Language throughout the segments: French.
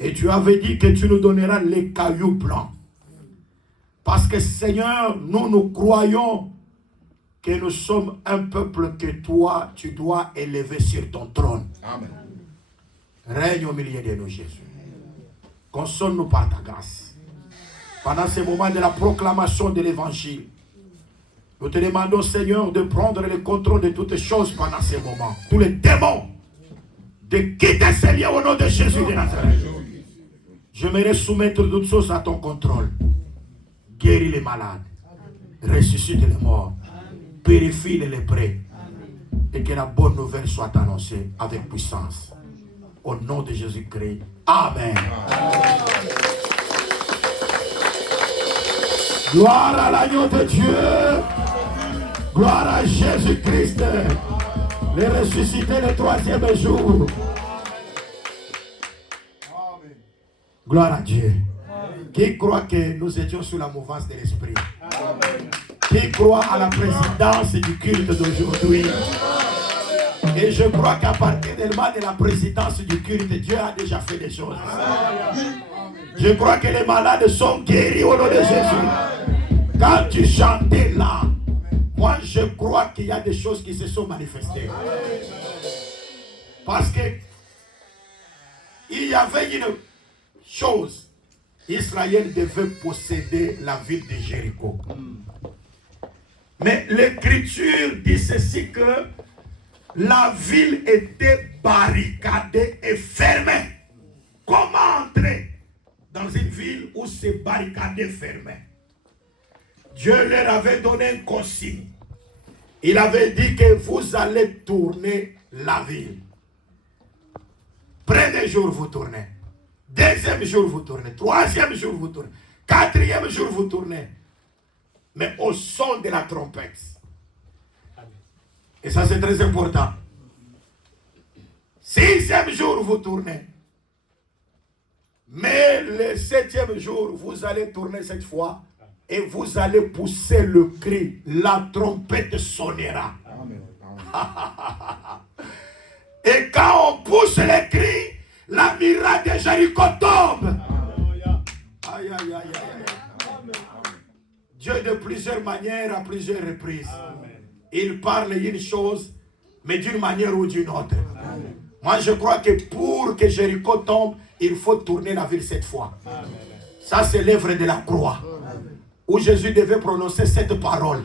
Et tu avais dit que tu nous donneras les cailloux blancs. Parce que Seigneur, nous croyons que nous sommes un peuple que toi, tu dois élever sur ton trône. Amen. Règne au milieu de nous, Jésus. Console-nous par ta grâce. Pendant ce moment de la proclamation de l'évangile, nous te demandons, Seigneur, de prendre le contrôle de toutes choses pendant ce moment. Tous les démons, de quitter ces lieux au nom de Jésus de Nazareth. J'aimerais soumettre toutes choses à ton contrôle. Guéris les malades. Ressuscite les morts. Purifie les lépreux. Et que la bonne nouvelle soit annoncée avec puissance. Au nom de Jésus-Christ. Amen. Gloire à l'agneau de Dieu. Gloire à Jésus-Christ. Le ressuscité le troisième jour. Gloire à Dieu. Qui croit que nous étions sous la mouvance de l'Esprit? Qui croit à la présidence du culte d'aujourd'hui? Et je crois qu'à partir de la présidence du culte, Dieu a déjà fait des choses. Je crois que les malades sont guéris au nom de Jésus. Quand tu chantais là, moi je crois qu'il y a des choses qui se sont manifestées. Parce que il y avait une chose. Israël devait posséder la ville de Jéricho. Mais l'écriture dit ceci que la ville était barricadée et fermée. Comment entrer dans une ville où c'est barricadé et fermé? Dieu leur avait donné une consigne. Il avait dit que vous allez tourner la ville. Premier jour, vous tournez. Deuxième jour, vous tournez. Troisième jour, vous tournez. Quatrième jour, vous tournez. Mais au son de la trompette. Et ça, c'est très important. Sixième jour, vous tournez. Mais le septième jour, vous allez tourner cette fois. Et vous allez pousser le cri. La trompette sonnera. Et quand on pousse le cri, la muraille de Jéricho tombe. Aïe, aïe, aïe, aïe. Dieu de plusieurs manières, à plusieurs reprises. Il parle une chose, mais d'une manière ou d'une autre. Moi, je crois que pour que Jéricho tombe, il faut tourner la ville cette fois. Ça, c'est l'œuvre de la croix. Où Jésus devait prononcer cette parole.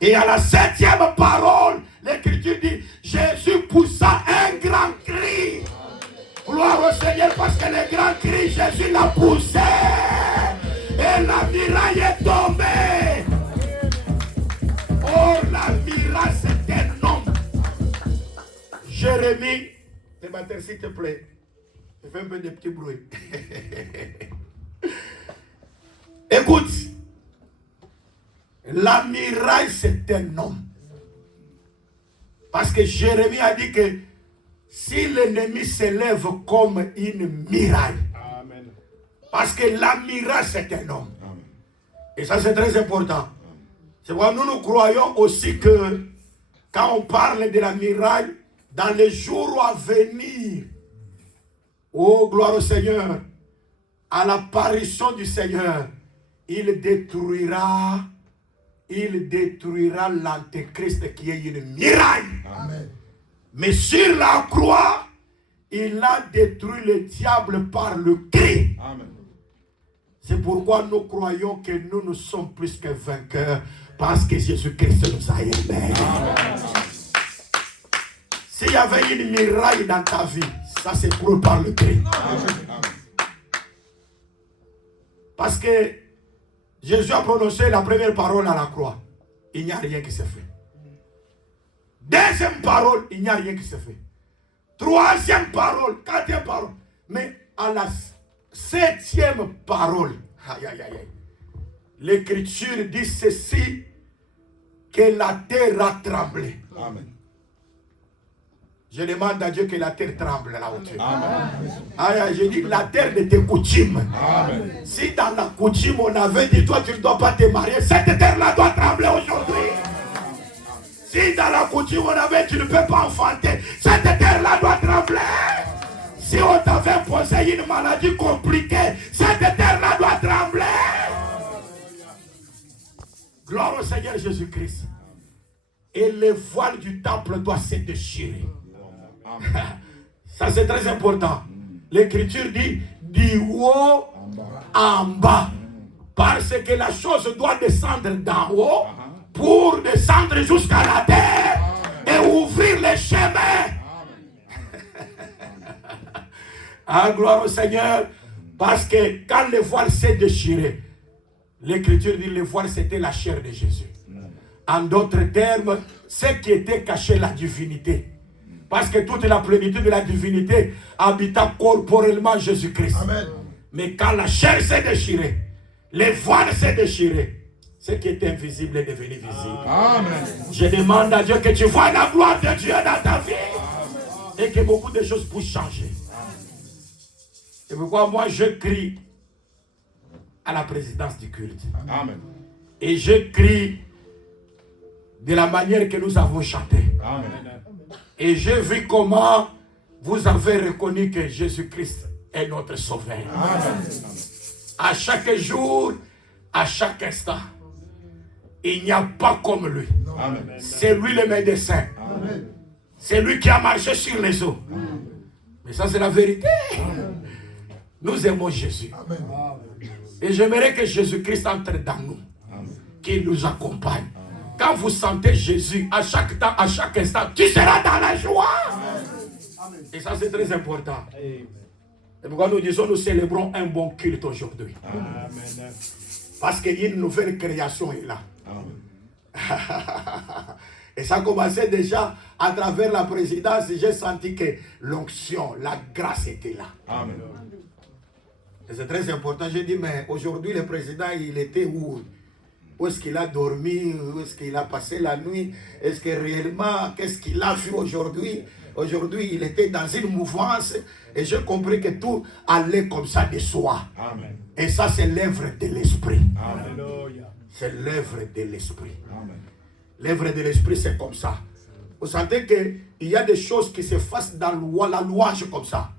Et à la septième parole, l'Écriture dit, Jésus poussa un grand cri. Gloire au Seigneur, parce que le grand cri, Jésus l'a poussé. Et la muraille est tombée. Oh, la muraille, c'est un homme. Jérémie, s'il te plaît. Je fais un peu de petits bruits. Écoute. La muraille, c'est un homme. Parce que Jérémie a dit que si l'ennemi s'élève comme une muraille, amen. Parce que la muraille, c'est un homme. Amen. Et ça, c'est très important. C'est pourquoi nous croyons aussi que quand on parle de la muraille, dans les jours à venir, oh, gloire au Seigneur, à l'apparition du Seigneur, il détruira l'antéchrist qui est une muraille. Amen. Mais sur la croix, il a détruit le diable par le cri. Amen. C'est pourquoi nous croyons que nous sommes plus que vainqueurs parce que Jésus-Christ nous a aimés. S'il y avait une muraille dans ta vie, ça s'écroule par le cri. Amen. Parce que Jésus a prononcé la première parole à la croix. Il n'y a rien qui se fait. Deuxième parole, il n'y a rien qui se fait. Troisième parole, quatrième parole. Mais à la septième parole, aïe, aïe, aïe, l'Écriture dit ceci, que la terre a tremblé. Amen. Je demande à Dieu que la terre tremble là au-dessus. Amen. Je dis la terre de tes coutumes. Amen. Si dans la coutume on avait dit toi tu ne dois pas te marier, cette terre-là doit trembler aujourd'hui. Si dans la coutume on avait tu ne peux pas enfanter, cette terre-là doit trembler. Si on t'avait posé une maladie compliquée, cette terre-là doit trembler. Gloire au Seigneur Jésus-Christ. Et le voile du temple doit se déchirer. Ça c'est très important. L'Écriture dit du haut en bas. Parce que la chose doit descendre d'en haut pour descendre jusqu'à la terre et ouvrir les chemins. Ah, gloire au Seigneur. Parce que quand le voile s'est déchiré, l'Écriture dit que le voile c'était la chair de Jésus. En d'autres termes, ce qui était caché, la divinité. Parce que toute la plénitude de la divinité habita corporellement Jésus-Christ. Mais quand la chair s'est déchirée, le voile s'est déchiré, ce qui était invisible est devenu visible. Amen. Je demande à Dieu que tu vois la gloire de Dieu dans ta vie. Et que beaucoup de choses puissent changer. C'est pourquoi moi je crie à la présidence du culte. Amen. Et je crie de la manière que nous avons chanté. Amen. Et j'ai vu comment vous avez reconnu que Jésus-Christ est notre sauveur. Amen. À chaque jour, à chaque instant, il n'y a pas comme lui. Amen. C'est lui le médecin. Amen. C'est lui qui a marché sur les eaux. Amen. Mais ça c'est la vérité. Amen. Nous aimons Jésus. Amen. Et j'aimerais que Jésus-Christ entre dans nous. Qu'il nous accompagne. Quand vous sentez Jésus, à chaque temps, à chaque instant, tu seras dans la joie. Amen. Et ça c'est très important. Et pourquoi nous disons, nous célébrons un bon culte aujourd'hui. Parce qu'une nouvelle création est là. Et ça a commencé déjà à travers la présidence. J'ai senti que l'onction, la grâce était là. Amen. Et c'est très important. J'ai dit, mais aujourd'hui le président, il était où? Où est-ce qu'il a dormi? Où est-ce qu'il a passé la nuit? Est-ce que réellement, qu'est-ce qu'il a vu aujourd'hui? Aujourd'hui, il était dans une mouvance et j'ai compris que tout allait comme ça de soi. Amen. Et ça, c'est l'œuvre de l'Esprit. C'est l'œuvre de l'Esprit. L'œuvre de l'Esprit, c'est comme ça. Vous sentez qu'il y a des choses qui se fassent dans la louange comme ça.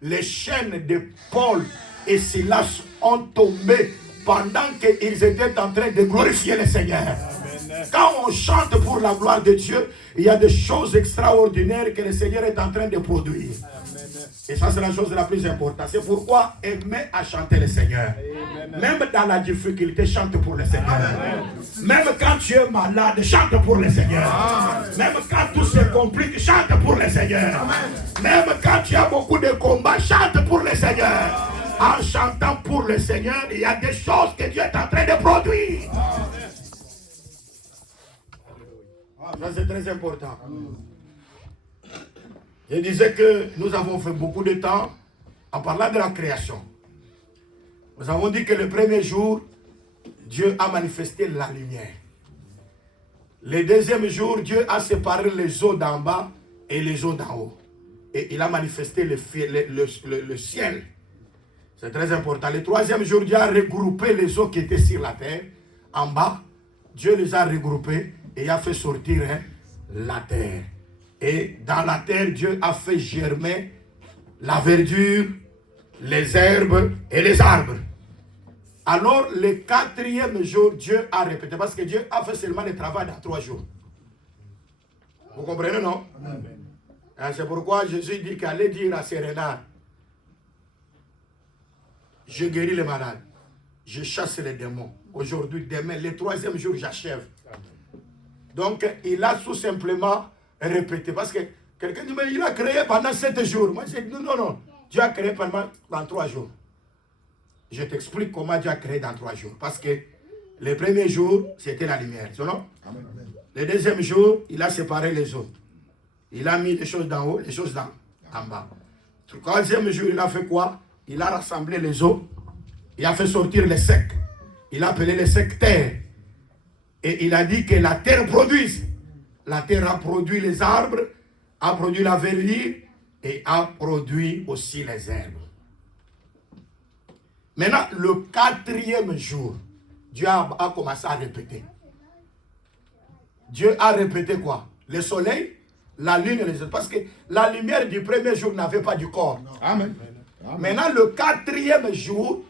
Les chaînes de Paul et Silas ont tombé pendant qu'ils étaient en train de glorifier le Seigneur. Amen. Quand on chante pour la gloire de Dieu, il y a des choses extraordinaires que le Seigneur est en train de produire. Amen. Et ça, c'est la chose la plus importante. C'est pourquoi aimer à chanter le Seigneur. Amen. Même dans la difficulté, chante pour le Seigneur. Amen. Même quand tu es malade, chante pour le Seigneur. Amen. Même quand tout se complique, chante pour le Seigneur. Amen. Même quand tu as beaucoup de combats, chante pour le Seigneur. En chantant pour le Seigneur, il y a des choses que Dieu est en train de produire. Ça c'est très important. Je disais que nous avons fait beaucoup de temps en parlant de la création. Nous avons dit que le premier jour, Dieu a manifesté la lumière. Le deuxième jour, Dieu a séparé les eaux d'en bas et les eaux d'en haut. Et il a manifesté le ciel. C'est très important. Le troisième jour, Dieu a regroupé les eaux qui étaient sur la terre. En bas, Dieu les a regroupées et a fait sortir la terre. Et dans la terre, Dieu a fait germer la verdure, les herbes et les arbres. Alors, le quatrième jour, Dieu a répété. Parce que Dieu a fait seulement le travail dans 3 jours. Vous comprenez, non? C'est pourquoi Jésus dit qu'il allait dire à ses renards, je guéris les malades, je chasse les démons. Aujourd'hui, demain, le 3e jour, j'achève. Donc, il a tout simplement répété. Parce que quelqu'un dit, mais il a créé pendant 7 jours. Moi, je dis, non. Dieu a créé dans 3 jours. Je t'explique comment Dieu a créé dans 3 jours. Parce que le premier jour, c'était la lumière. C'est non? Amen. Le deuxième jour, il a séparé les eaux. Il a mis les choses d'en haut, les choses en bas. Le 3e jour, il a fait quoi? Il a rassemblé les eaux. Il a fait sortir les secs. Il a appelé les secs terre. Et il a dit que la terre produise. La terre a produit les arbres, a produit la verdure et a produit aussi les herbes. Maintenant, le 4e jour, Dieu a commencé à répéter. Dieu a répété quoi? Le soleil La lune et les étoiles. Parce que la lumière du premier jour n'avait pas du corps. Amen. Maintenant, le quatrième jour,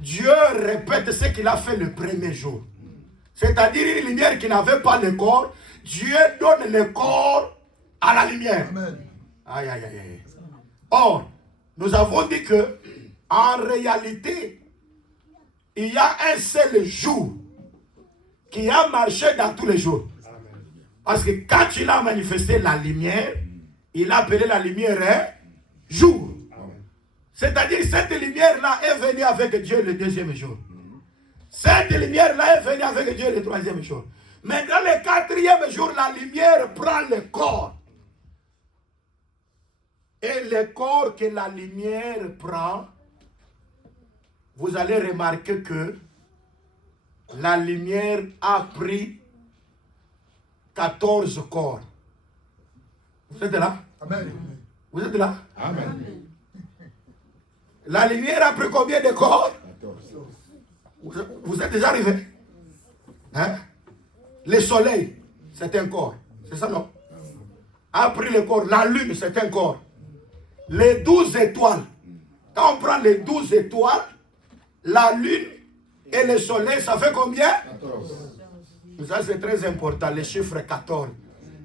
Dieu répète ce qu'il a fait le premier jour. C'est-à-dire une lumière qui n'avait pas le corps. Dieu donne le corps à la lumière. Amen. Aïe, aïe, aïe, aïe. Or, nous avons dit que, en réalité, il y a un seul jour qui a marché dans tous les jours. Parce que quand il a manifesté la lumière, il a appelé la lumière un jour. C'est-à-dire cette lumière-là est venue avec Dieu le deuxième jour. Cette lumière-là est venue avec Dieu le troisième jour. Mais dans le quatrième jour, la lumière prend le corps. Et le corps que la lumière prend, vous allez remarquer que la lumière a pris 14 corps. Vous êtes là? Amen. Vous êtes là? Amen. La lumière a pris combien de corps? 14. Vous êtes déjà arrivé? Hein? Le soleil, c'est un corps. C'est ça, non? A pris le corps. La lune, c'est un corps. Les 12 étoiles. Quand on prend les 12 étoiles, la lune et le soleil, ça fait combien? 14. Ça, c'est très important, le chiffre 14.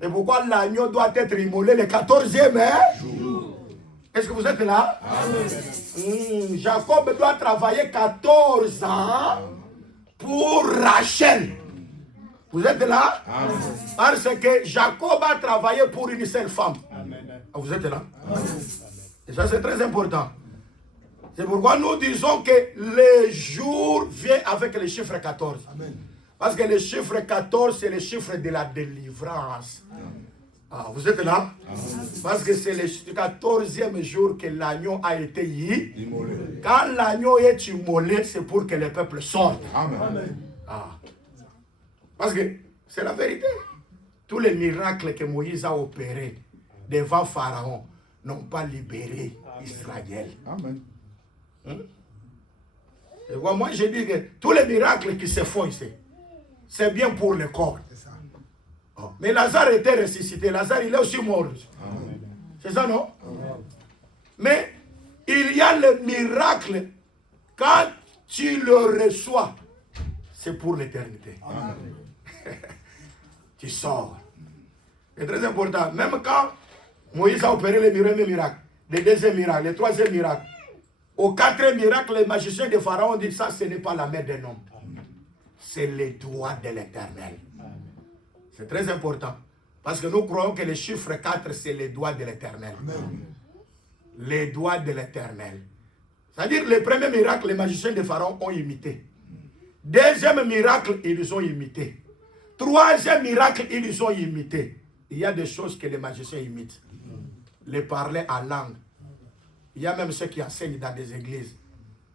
Et pourquoi l'agneau doit être immolé le 14e jour? Est-ce que vous êtes là? Jacob doit travailler 14 ans pour Rachel. Vous êtes là? Amen. Parce que Jacob a travaillé pour une seule femme. Vous êtes là? Et ça, c'est très important. C'est pourquoi nous disons que le jour vient avec le chiffre 14. Amen. Parce que le chiffre 14, c'est le chiffre de la délivrance. Ah, vous êtes là? Parce que c'est le 14e jour que l'agneau a été immolé. Quand l'agneau est immolé, c'est pour que le peuple sorte. Amen. Ah. Parce que c'est la vérité. Tous les miracles que Moïse a opérés devant Pharaon n'ont pas libéré Israël. Amen. Et moi, je dis que tous les miracles qui se font ici, c'est bien pour le corps. Oh. Mais Lazare était ressuscité. Lazare, il est aussi mort. C'est ça, non? Mais il y a le miracle. Quand tu le reçois, c'est pour l'éternité. Tu sors. C'est très important. Même quand Moïse a opéré le miracle, le deuxième miracle, le troisième miracle, au quatrième miracle, les magiciens de Pharaon disent ça, ce n'est pas la main d'un homme. C'est les doigts de l'Éternel. C'est très important. Parce que nous croyons que le chiffre 4, c'est les doigts de l'Éternel. Les doigts de l'Éternel. C'est-à-dire, le premier miracle, les magiciens de Pharaon ont imité. Deuxième miracle, ils ont imité. Troisième miracle, ils ont imité. Il y a des choses que les magiciens imitent. Les parler en langue. Il y a même ceux qui enseignent dans des églises.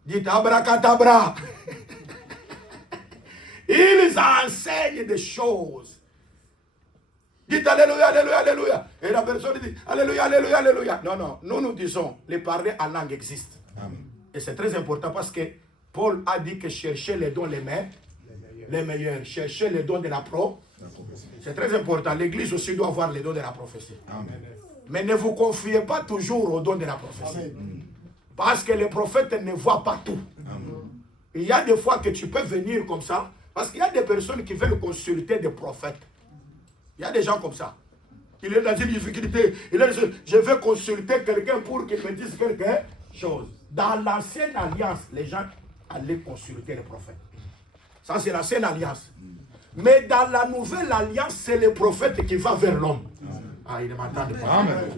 Dites abracadabra. Ils enseignent des choses. Dites alléluia, alléluia, alléluia. Et la personne dit alléluia, alléluia, alléluia. Non, non, nous disons, les parler en langue existent. Amen. Et c'est très important parce que Paul a dit que chercher les dons les meilleurs. Chercher les dons de la prophétie. C'est très important. L'église aussi doit avoir les dons de la prophétie. Amen. Mais ne vous confiez pas toujours aux dons de la prophétie. Amen. Parce que les prophètes ne voient pas tout. Amen. Il y a des fois que tu peux venir comme ça. Parce qu'il y a des personnes qui veulent consulter des prophètes. Il y a des gens comme ça. Il est dans une difficulté. Il est, je vais consulter quelqu'un pour qu'il me dise quelque chose. Dans l'ancienne alliance, les gens allaient consulter les prophètes. Ça, c'est l'ancienne alliance. Mais dans la nouvelle alliance, c'est le prophète qui va vers l'homme. Ah, il m'entend pas. Amen.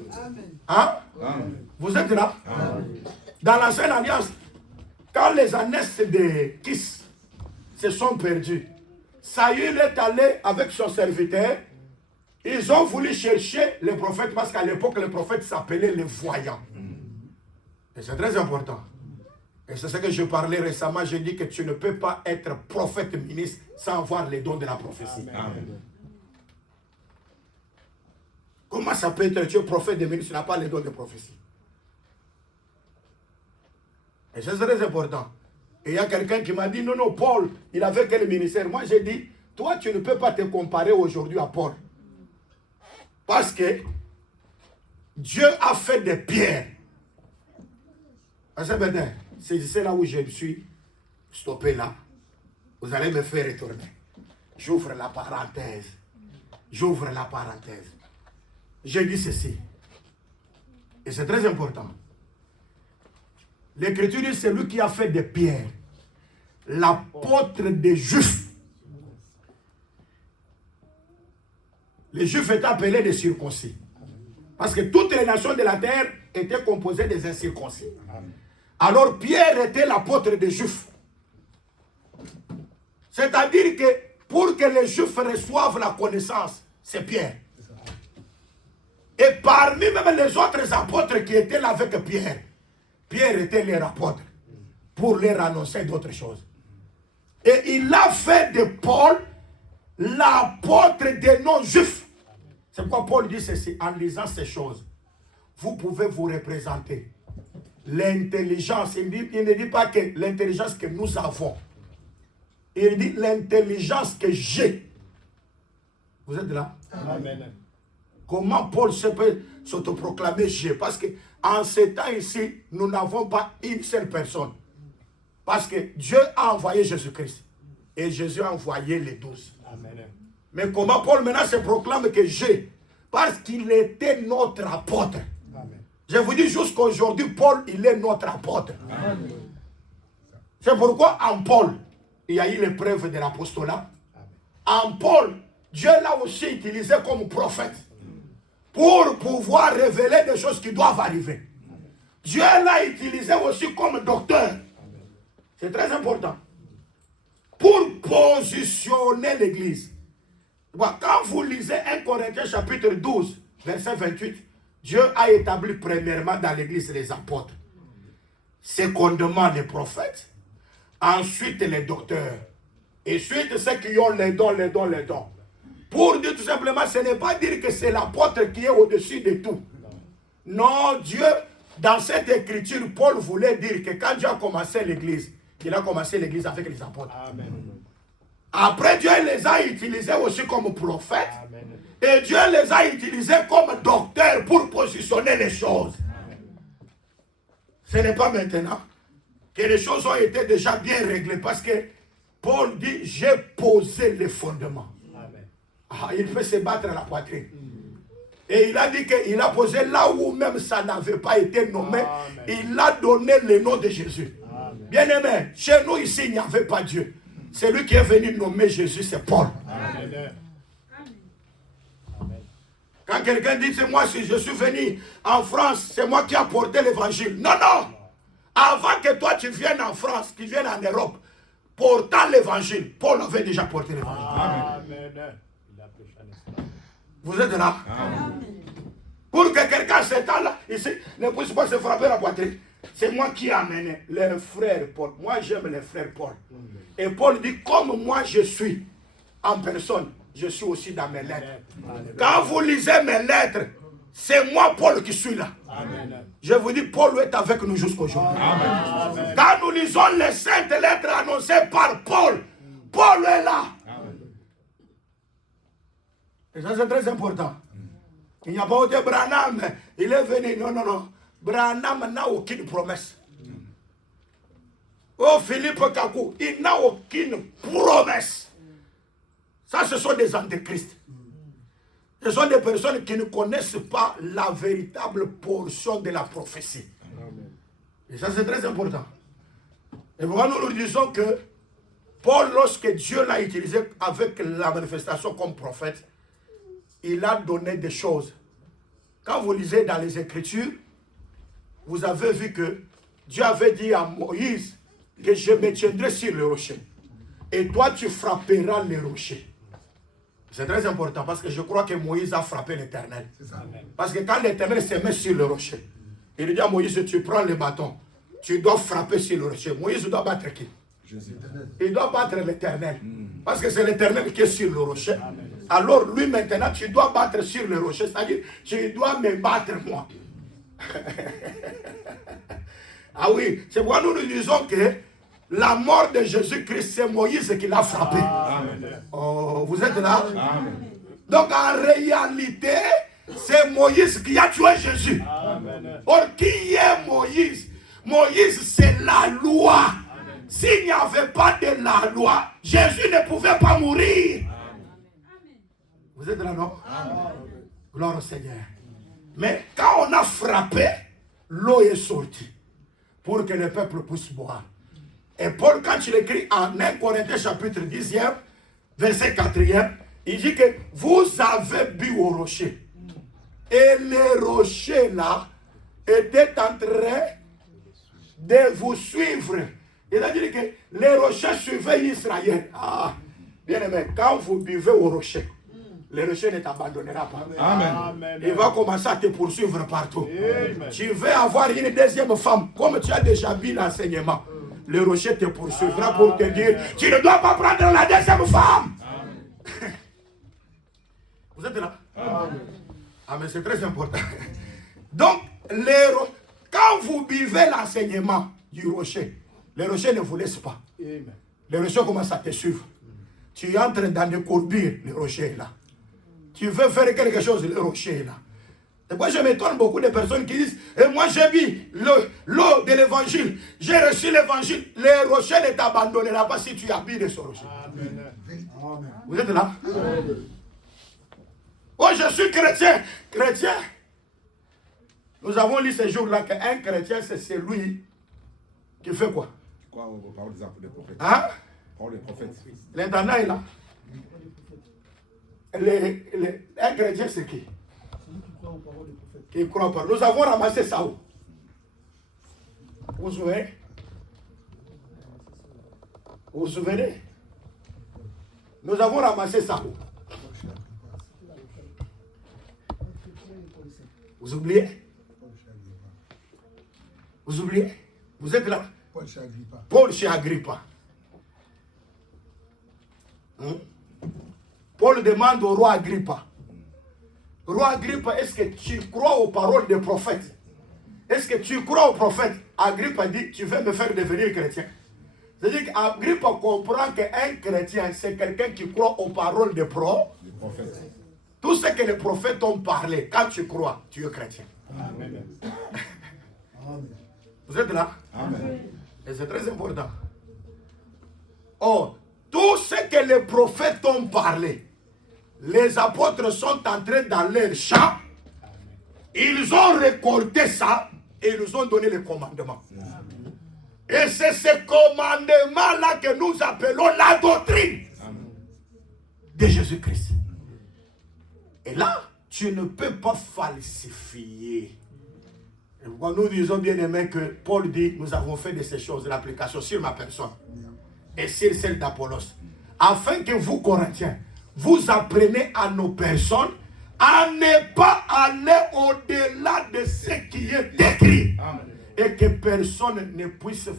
Hein? Amen. Vous êtes là? Amen. Dans l'ancienne alliance, quand les annexes de Kis se sont perdus, Saül est allé avec son serviteur. Ils ont voulu chercher les prophètes parce qu'à l'époque, les prophètes s'appelaient les voyants. Et c'est très important. Et c'est ce que je parlais récemment. Je dis que tu ne peux pas être prophète ministre sans avoir les dons de la prophétie. Amen. Comment ça peut être tu es prophète de ministre, tu n'as pas les dons de prophétie? Et c'est très important. Et il y a quelqu'un qui m'a dit, non, non, Paul, il avait quel ministère? Moi, j'ai dit, toi, tu ne peux pas te comparer aujourd'hui à Paul. Parce que Dieu a fait des pierres. C'est là où je me suis stoppé là. Vous allez me faire retourner. J'ouvre la parenthèse. J'ouvre la parenthèse. Je dis ceci. Et c'est très important. L'Écriture dit c'est lui qui a fait des pierres. L'apôtre des Juifs. Les Juifs étaient appelés des circoncis. Parce que toutes les nations de la terre étaient composées des incirconcis. Alors Pierre était l'apôtre des Juifs. C'est-à-dire que pour que les Juifs reçoivent la connaissance, c'est Pierre. Et parmi même les autres apôtres qui étaient là avec Pierre, Pierre était leur apôtre pour leur annoncer d'autres choses. Et il a fait de Paul l'apôtre des non-juifs. C'est pourquoi Paul dit ceci, en lisant ces choses, vous pouvez vous représenter l'intelligence. Il ne dit pas que l'intelligence que nous avons. Il dit l'intelligence que j'ai. Vous êtes là? Amen. Comment Paul se peut s'autoproclamer j'ai? Parce qu'en ce temps ici, nous n'avons pas une seule personne. Parce que Dieu a envoyé Jésus-Christ. Et Jésus a envoyé les 12. Amen. Mais comment Paul maintenant se proclame que j'ai? Parce qu'il était notre apôtre. Amen. Je vous dis jusqu'aujourd'hui, Paul, il est notre apôtre. Amen. C'est pourquoi en Paul, il y a eu l'épreuve de l'apostolat. En Paul, Dieu l'a aussi utilisé comme prophète pour pouvoir révéler des choses qui doivent arriver. Dieu l'a utilisé aussi comme docteur. C'est très important. Pour positionner l'église. Quand vous lisez 1 Corinthiens chapitre 12, verset 28, Dieu a établi premièrement dans l'église les apôtres. Secondement les prophètes. Ensuite les docteurs. Et ensuite ceux qui ont les dons. Pour dire tout simplement, ce n'est pas dire que c'est l'apôtre qui est au-dessus de tout. Non, Dieu, dans cette écriture, Paul voulait dire que quand Dieu a commencé l'église, il a commencé l'église avec les apôtres. Amen. Après, Dieu les a utilisés aussi comme prophètes. Amen. Et Dieu les a utilisés comme docteurs pour positionner les choses. Ce n'est pas maintenant que les choses ont été déjà bien réglées. Parce que Paul dit, j'ai posé les fondements. Il peut se battre à la poitrine. Et il a dit qu'il a posé là où même ça n'avait pas été nommé. Amen. Il a donné le nom de Jésus. Bien aimé, chez nous ici, il n'y avait pas Dieu. C'est lui qui est venu nommer Jésus, c'est Paul. Amen. Quand quelqu'un dit, c'est moi, si je suis venu en France, c'est moi qui ai porté l'évangile. Non, non. Avant que toi tu viennes en France, tu viennes en Europe, portant l'évangile, Paul avait déjà porté l'évangile. Amen. Vous êtes là? Amen. Pour que quelqu'un s'étale là, ici, ne puisse pas se frapper la poitrine. C'est moi qui ai amené les frères Paul. Moi j'aime les frères Paul. Et Paul dit, comme moi je suis en personne, je suis aussi dans mes lettres. Quand vous lisez mes lettres, c'est moi Paul qui suis là. Amen. Je vous dis, Paul est avec nous jusqu'aujourd'hui. Quand nous lisons les saintes lettres annoncées par Paul, Paul est là. Et ça c'est très important. Il n'y a pas de Branham, il est venu. Non, non, non. Branham n'a aucune promesse. Oh, Philippe Kakou, il n'a aucune promesse. Ça, ce sont des antéchrists. Ce sont des personnes qui ne connaissent pas la véritable portion de la prophétie. Et ça, c'est très important. Et voilà, nous disons que Paul, lorsque Dieu l'a utilisé avec la manifestation comme prophète, il a donné des choses. Quand vous lisez dans les Écritures, vous avez vu que Dieu avait dit à Moïse que je me tiendrai sur le rocher. Et toi, tu frapperas le rocher. C'est très important parce que je crois que Moïse a frappé l'Éternel. Parce que quand l'Éternel se met sur le rocher, il dit à Moïse, tu prends le bâton, tu dois frapper sur le rocher. Moïse doit battre qui? Il doit battre l'Éternel. Parce que c'est l'Éternel qui est sur le rocher. Amen. Alors lui maintenant, tu dois battre sur le rocher. C'est-à-dire, tu dois me battre moi. Ah oui, c'est pourquoi nous disons que la mort de Jésus-Christ, c'est Moïse qui l'a frappé. Amen. Oh, vous êtes là? Amen. Donc en réalité, C'est Moïse qui a tué Jésus. Amen. Or, qui est Moïse? Moïse, c'est la loi. S'il n'y avait pas de la loi, Jésus ne pouvait pas mourir. Vous êtes là, non? Gloire au Seigneur. Mais quand on a frappé, l'eau est sortie pour que le peuple puisse boire. Et Paul, quand il écrit en 1 Corinthiens chapitre 10e, verset 4e, il dit que vous avez bu au rocher. Et les rochers là étaient en train de vous suivre. C'est-à-dire que les rochers suivaient Israël. Ah, bien aimé, quand vous buvez au rocher, le rocher ne t'abandonnera pas. Amen. Il va commencer à te poursuivre partout. Amen. Tu veux avoir une deuxième femme, comme tu as déjà vu l'enseignement. Le rocher te poursuivra pour te dire, tu ne dois pas prendre la deuxième femme. Vous êtes là? Ah, mais c'est très important. Donc, quand vous buvez l'enseignement du rocher, le rocher ne vous laisse pas. Amen. Le rocher commence à te suivre. Tu entres dans des courbures, le rocher est là. Tu veux faire quelque chose, le rocher est là. Et moi, je m'étonne beaucoup de personnes qui disent, et moi j'ai bu l'eau de l'évangile, j'ai reçu l'évangile, le rocher ne t'abandonnera pas si tu as bu de ce rocher. Amen. Vous êtes là? Oh, je suis chrétien. Chrétien. Nous avons lu ce jour-là qu'un chrétien, c'est celui qui fait quoi? Quoi aux paroles des prophètes? Hein? Paroles des prophètes. L'intendant est là. Un chrétien, c'est qui? Qui croit aux paroles. Nous avons ramassé ça où? Vous vous souvenez? Vous vous souvenez? Nous avons ramassé ça où? Vous oubliez? Vous oubliez? Vous êtes là? Paul chez Agrippa. Paul chez Agrippa. Paul demande au roi Agrippa. Roi Agrippa, est-ce que tu crois aux paroles des prophètes? Est-ce que tu crois aux prophètes? Agrippa dit, tu veux me faire devenir chrétien. C'est-à-dire qu'Agrippa comprend qu'un chrétien, c'est quelqu'un qui croit aux paroles des prophètes. Tout ce que les prophètes ont parlé, quand tu crois, tu es chrétien. Amen. Vous êtes là? Amen. Et c'est très important. Oh, tout ce que les prophètes ont parlé, les apôtres sont entrés dans leur champ, ils ont récolté ça et ils nous ont donné les commandements. Et c'est ce commandement-là que nous appelons la doctrine de Jésus-Christ. Et là, tu ne peux pas falsifier. Et pourquoi nous disons bien aimé que Paul dit, nous avons fait de ces choses l'application sur ma personne et sur celle d'Apollos, afin que vous, Corinthiens, vous apprenez à nos personnes à ne pas aller au-delà de ce qui est écrit. Et que personne ne puisse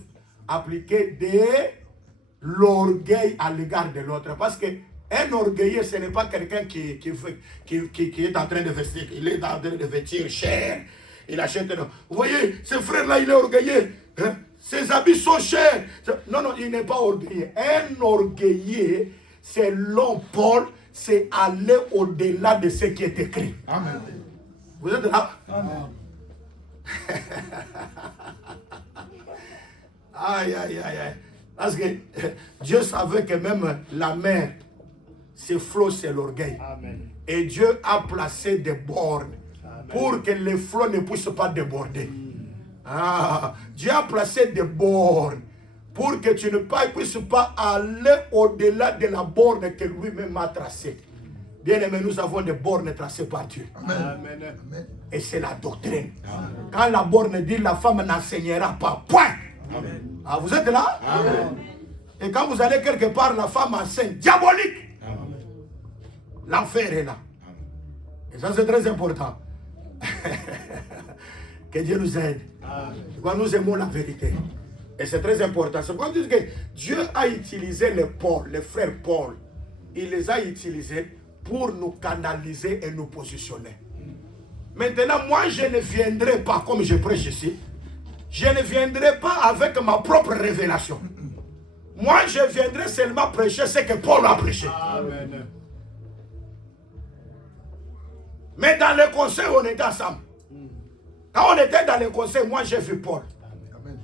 appliquer de l'orgueil à l'égard de l'autre. Parce qu'un orgueilleux, ce n'est pas quelqu'un qui est en train de vestir, il est en train de vêtir cher. Il achète. Vous voyez, ce frère-là, il est orgueilleux. Hein? Ses habits sont chers. Non, non, il n'est pas orgueilleux. Un orgueilleux, selon Paul, c'est aller au-delà de ce qui est écrit. Amen. Vous êtes là? Amen. Aïe, aïe, aïe, aïe. Parce que Dieu savait que même la mer, ses flots, c'est l'orgueil. Amen. Et Dieu a placé des bornes pour que les flots ne puissent pas déborder. Ah, Dieu a placé des bornes pour que tu ne puisses pas aller au-delà de la borne que lui-même a tracée. Bien aimé, nous avons des bornes tracées par Dieu. Amen. Et c'est la doctrine. Quand la borne dit la femme n'enseignera pas, point. Ah, vous êtes là? Amen. Et quand vous allez quelque part, la femme enseigne diabolique. L'enfer est là. Et ça, c'est très important. Que Dieu nous aide. Nous aimons la vérité. Et c'est très important. C'est pourquoi on dit que Dieu a utilisé les frères Paul. Il les a utilisés pour nous canaliser et nous positionner. Maintenant, moi, je ne viendrai pas comme je prêche ici. Je ne viendrai pas avec ma propre révélation. Moi, je viendrai seulement prêcher ce que Paul a prêché. Amen. Mais dans le conseil, on était ensemble. Quand on était dans le conseil, moi j'ai vu Paul. Amen.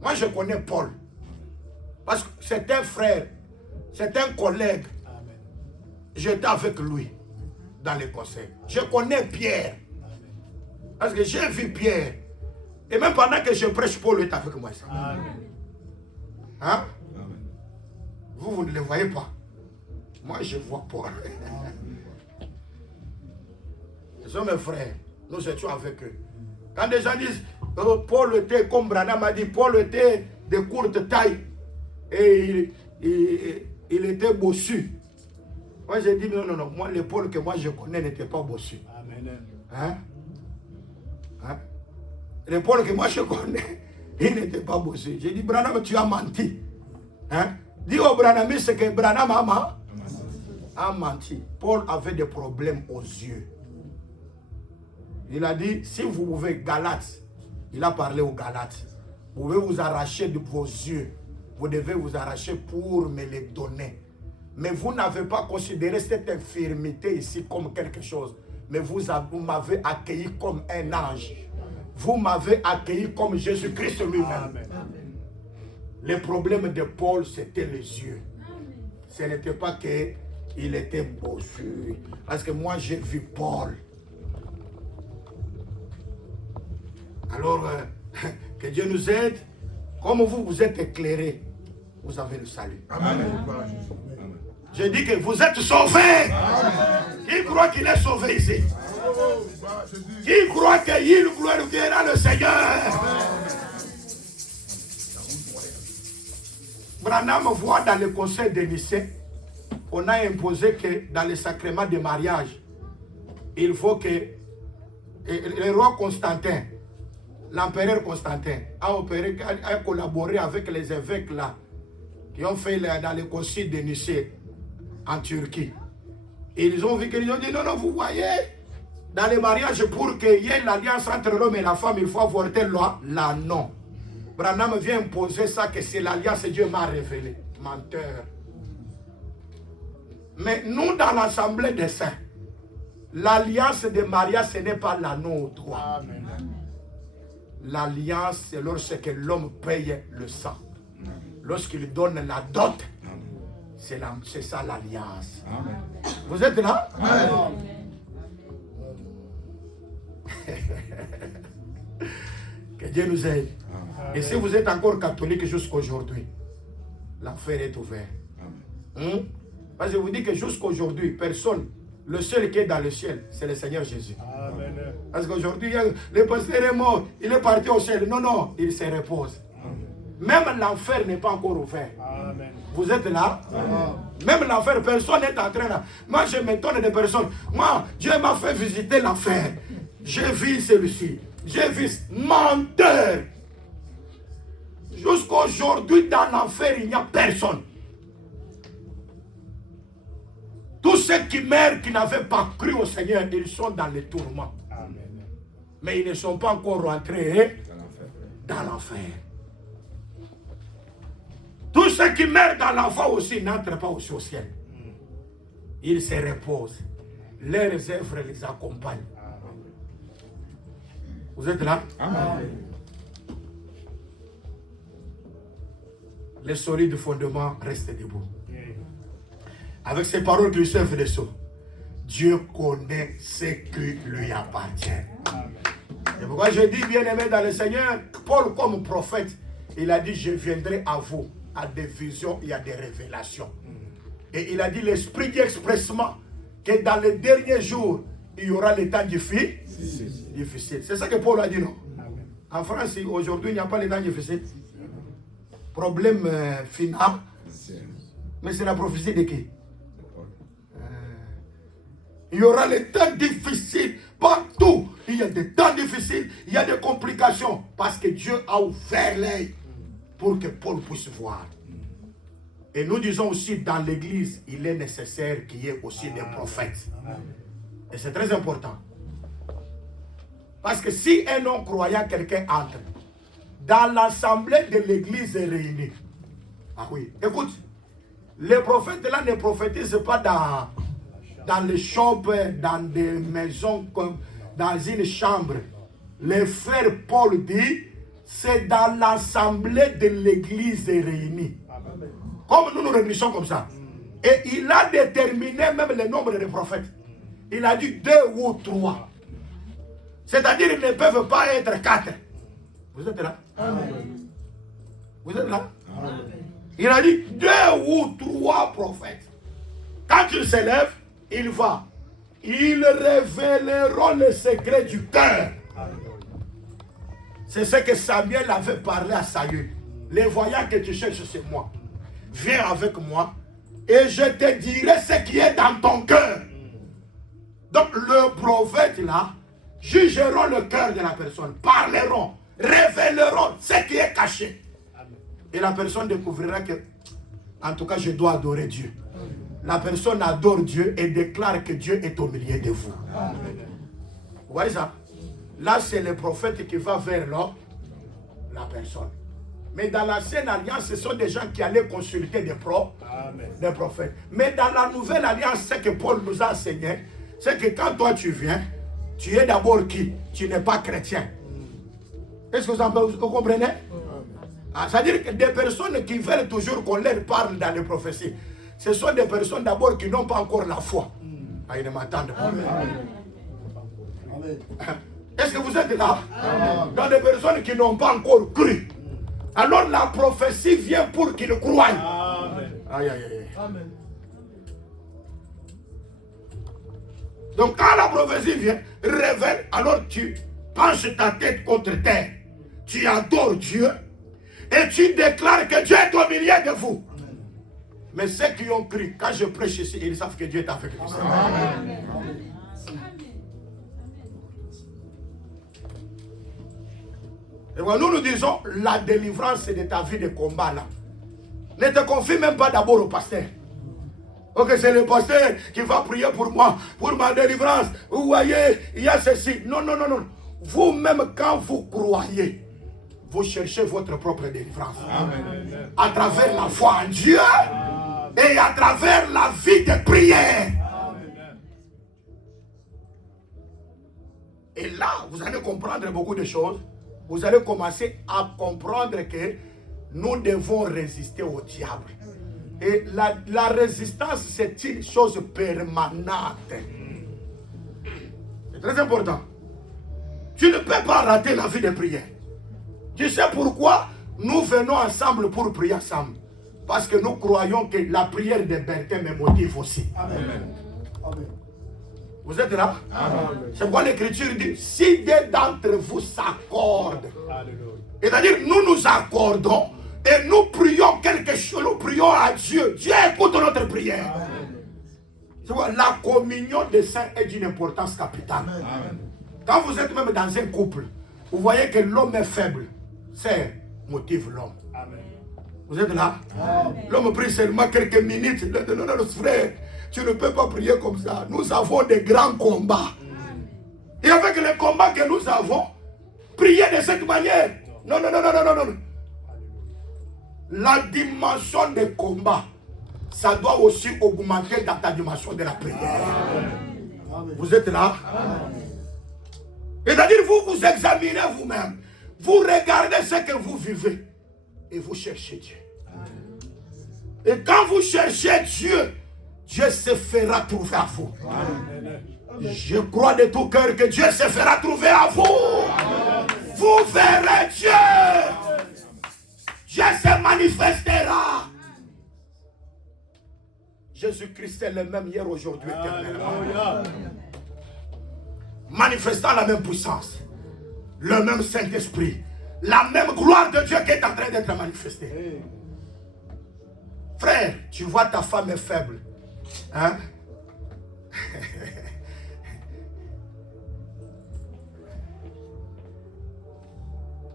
Moi je connais Paul. Parce que c'est un frère, c'est un collègue. Amen. J'étais avec lui dans le conseil. Je connais Pierre. Parce que j'ai vu Pierre. Et même pendant que je prêche, Paul est avec moi. Amen. Hein? Amen. Vous ne le voyez pas. Moi, je vois Paul. Ce sont mes frères. Nous étions avec eux. Quand des gens disent, Paul était, comme Branham a dit, Paul était de courte taille. Et il était bossu. Moi, j'ai dit, non. Moi, le Paul que moi je connais n'était pas bossu. Amen. Hein? Hein? Le Paul que moi je connais, il n'était pas bossu. J'ai dit, Branham, tu as menti. Hein? Dis au Branhamiste que Branham a menti. Paul avait des problèmes aux yeux. Il a dit, si vous pouvez, Galates, il a parlé aux Galates, vous pouvez vous arracher de vos yeux. Vous devez vous arracher pour me les donner. Mais vous n'avez pas considéré cette infirmité ici comme quelque chose. Mais vous m'avez accueilli comme un ange. Vous m'avez accueilli comme Jésus-Christ lui-même. Le problème de Paul, c'était les yeux. Ce n'était pas qu'il était bossu. Parce que moi, j'ai vu Paul. Alors, que Dieu nous aide. Comme vous êtes éclairés, vous avez le salut. Amen. Je dis que vous êtes sauvés. Qui croit qu'il est sauvé ici? Qui croit qu'il glorifiera le Seigneur? Branham voit dans le conseil de Nicée, on a imposé que dans le sacrement de mariage, il faut que le roi Constantin, l'empereur Constantin, a collaboré avec les évêques là, qui ont fait dans le concile de Nicée en Turquie. Et ils ont vu qu'ils ont dit non, vous voyez, dans les mariages, pour qu'il y ait l'alliance entre l'homme et la femme, il faut avorter là, non. Branham vient imposer ça, que c'est l'alliance que Dieu m'a révélé. Menteur. Mais nous, dans l'assemblée des saints, l'alliance de mariage, ce n'est pas l'anneau au doigt. L'alliance, c'est lorsque l'homme paye le sang. Lorsqu'il donne la dot, c'est ça l'alliance. Vous êtes là? Amen. Que Dieu nous aide. Et si vous êtes encore catholique jusqu'aujourd'hui, l'enfer est ouvert. Parce que je vous dis que jusqu'aujourd'hui, personne, le seul qui est dans le ciel, c'est le Seigneur Jésus. Amen. Parce qu'aujourd'hui, le pasteur est mort, il est parti au ciel. Non, il se repose. Même l'enfer n'est pas encore ouvert. Amen. Vous êtes là? Même l'enfer, personne n'est en train là. Moi, je m'étonne des personnes. Moi, Dieu m'a fait visiter l'enfer. J'ai vu celui-ci. J'ai vu menteur. Jusqu'aujourd'hui, dans l'enfer, il n'y a personne. Tous ceux qui meurent, qui n'avaient pas cru au Seigneur, ils sont dans les tourments. Amen. Mais ils ne sont pas encore rentrés dans l'enfer. Tous ceux qui meurent dans l'enfer aussi n'entrent pas aussi au ciel. Ils se reposent. Leurs œuvres les accompagnent. Vous êtes là? Amen. Les solides fondements restent debout. Avec ces paroles qui lui servent de sceaux, Dieu connaît ce qui lui appartient. C'est pourquoi je dis, bien-aimé dans le Seigneur, Paul comme prophète, il a dit, je viendrai à vous à des visions et à des révélations. Et il a dit, l'Esprit dit expressement que dans les derniers jours, il y aura les temps difficiles. C'est ça que Paul a dit, non? Amen. En France, aujourd'hui, il n'y a pas les temps difficiles. Problème final. Mais c'est la prophétie de qui? Il y aura les temps difficiles partout. Il y a des temps difficiles, il y a des complications. Parce que Dieu a ouvert l'œil pour que Paul puisse voir. Et nous disons aussi, dans l'église, il est nécessaire qu'il y ait aussi des prophètes. Et c'est très important. Parce que si un non-croyant, quelqu'un entre, dans l'assemblée de l'église est réunie. Ah oui, écoute, les prophètes là ne prophétisent pas dans les shops, dans des maisons, comme dans une chambre. Le frère Paul dit, c'est dans l'assemblée de l'église réunie. Comme nous nous réunissons comme ça. Et il a déterminé même le nombre de prophètes. Il a dit 2 ou 3. C'est-à-dire qu'ils ne peuvent pas être 4. Vous êtes là? Vous êtes là? Il a dit 2 ou 3 prophètes. Quand il s'élève, il va. Ils révéleront le secret du cœur. C'est ce que Samuel avait parlé à Saül. Les voyants que tu cherches, c'est moi. Viens avec moi et je te dirai ce qui est dans ton cœur. Donc le prophète là, jugeront le cœur de la personne, parleront, révéleront ce qui est caché. Et la personne découvrira que, en tout cas, je dois adorer Dieu. La personne adore Dieu et déclare que Dieu est au milieu de vous. Vous voyez ça? Là, c'est le prophète qui va vers la personne. Mais dans l'ancienne alliance, ce sont des gens qui allaient consulter des prophètes. Mais dans la nouvelle alliance, ce que Paul nous a enseigné, c'est que quand toi tu viens, tu es d'abord qui? Tu n'es pas chrétien. Est-ce que vous comprenez? C'est-à-dire que des personnes qui veulent toujours qu'on leur parle dans les prophéties, ce sont des personnes d'abord qui n'ont pas encore la foi. Ils ne m'entendent pas. Est-ce que vous êtes là? Dans des personnes qui n'ont pas encore cru. Alors la prophétie vient pour qu'ils croient. Aïe, aïe, aïe. Amen. Donc quand la prophétie vient, révèle, alors tu penches ta tête contre terre. Tu adores Dieu et tu déclares que Dieu est au milieu de vous. Amen. Mais ceux qui ont cru, quand je prêche ici, ils savent que Dieu est avec nous. Amen. Amen. Et voilà, nous disons, la délivrance de ta vie de combat là. Ne te confie même pas d'abord au pasteur. Ok, c'est le pasteur qui va prier pour moi, pour ma délivrance. Vous voyez, il y a ceci. Non, non, non, non. Vous-même, quand vous croyez, vous cherchez votre propre délivrance. Amen. À travers la foi en Dieu. Amen. Et à travers la vie de prière. Amen. Et là, vous allez comprendre beaucoup de choses. Vous allez commencer à comprendre que nous devons résister au diable. Et la résistance, c'est une chose permanente. C'est très important. Tu ne peux pas rater la vie de prière. Tu sais pourquoi nous venons ensemble pour prier ensemble? Parce que nous croyons que la prière de Bertin me motive aussi. Amen. Amen. Vous êtes là? C'est quoi l'écriture dit? Si deux d'entre vous s'accordent, c'est-à-dire nous nous accordons et nous prions quelque chose, nous prions à Dieu. Dieu écoute notre prière. Amen. La communion des saints est d'une importance capitale. Amen. Quand vous êtes même dans un couple, vous voyez que l'homme est faible. C'est motive l'homme. Vous êtes là? L'homme prie seulement quelques minutes. Non, frère, tu ne peux pas prier comme ça. Nous avons des grands combats. Et avec les combats que nous avons, prier de cette manière. Non. La dimension des combats, ça doit aussi augmenter dans ta dimension de la prière. Vous êtes là? C'est-à-dire, vous vous examinez vous-même. Vous regardez ce que vous vivez. Et vous cherchez Dieu. Et quand vous cherchez Dieu, Dieu se fera trouver à vous. Je crois de tout cœur que Dieu se fera trouver à vous. Vous verrez Dieu. Dieu se manifestera. Jésus-Christ est le même hier, aujourd'hui, éternellement. Manifestant la même puissance, le même Saint-Esprit, la même gloire de Dieu qui est en train d'être manifestée. Frère, tu vois ta femme est faible. Hein?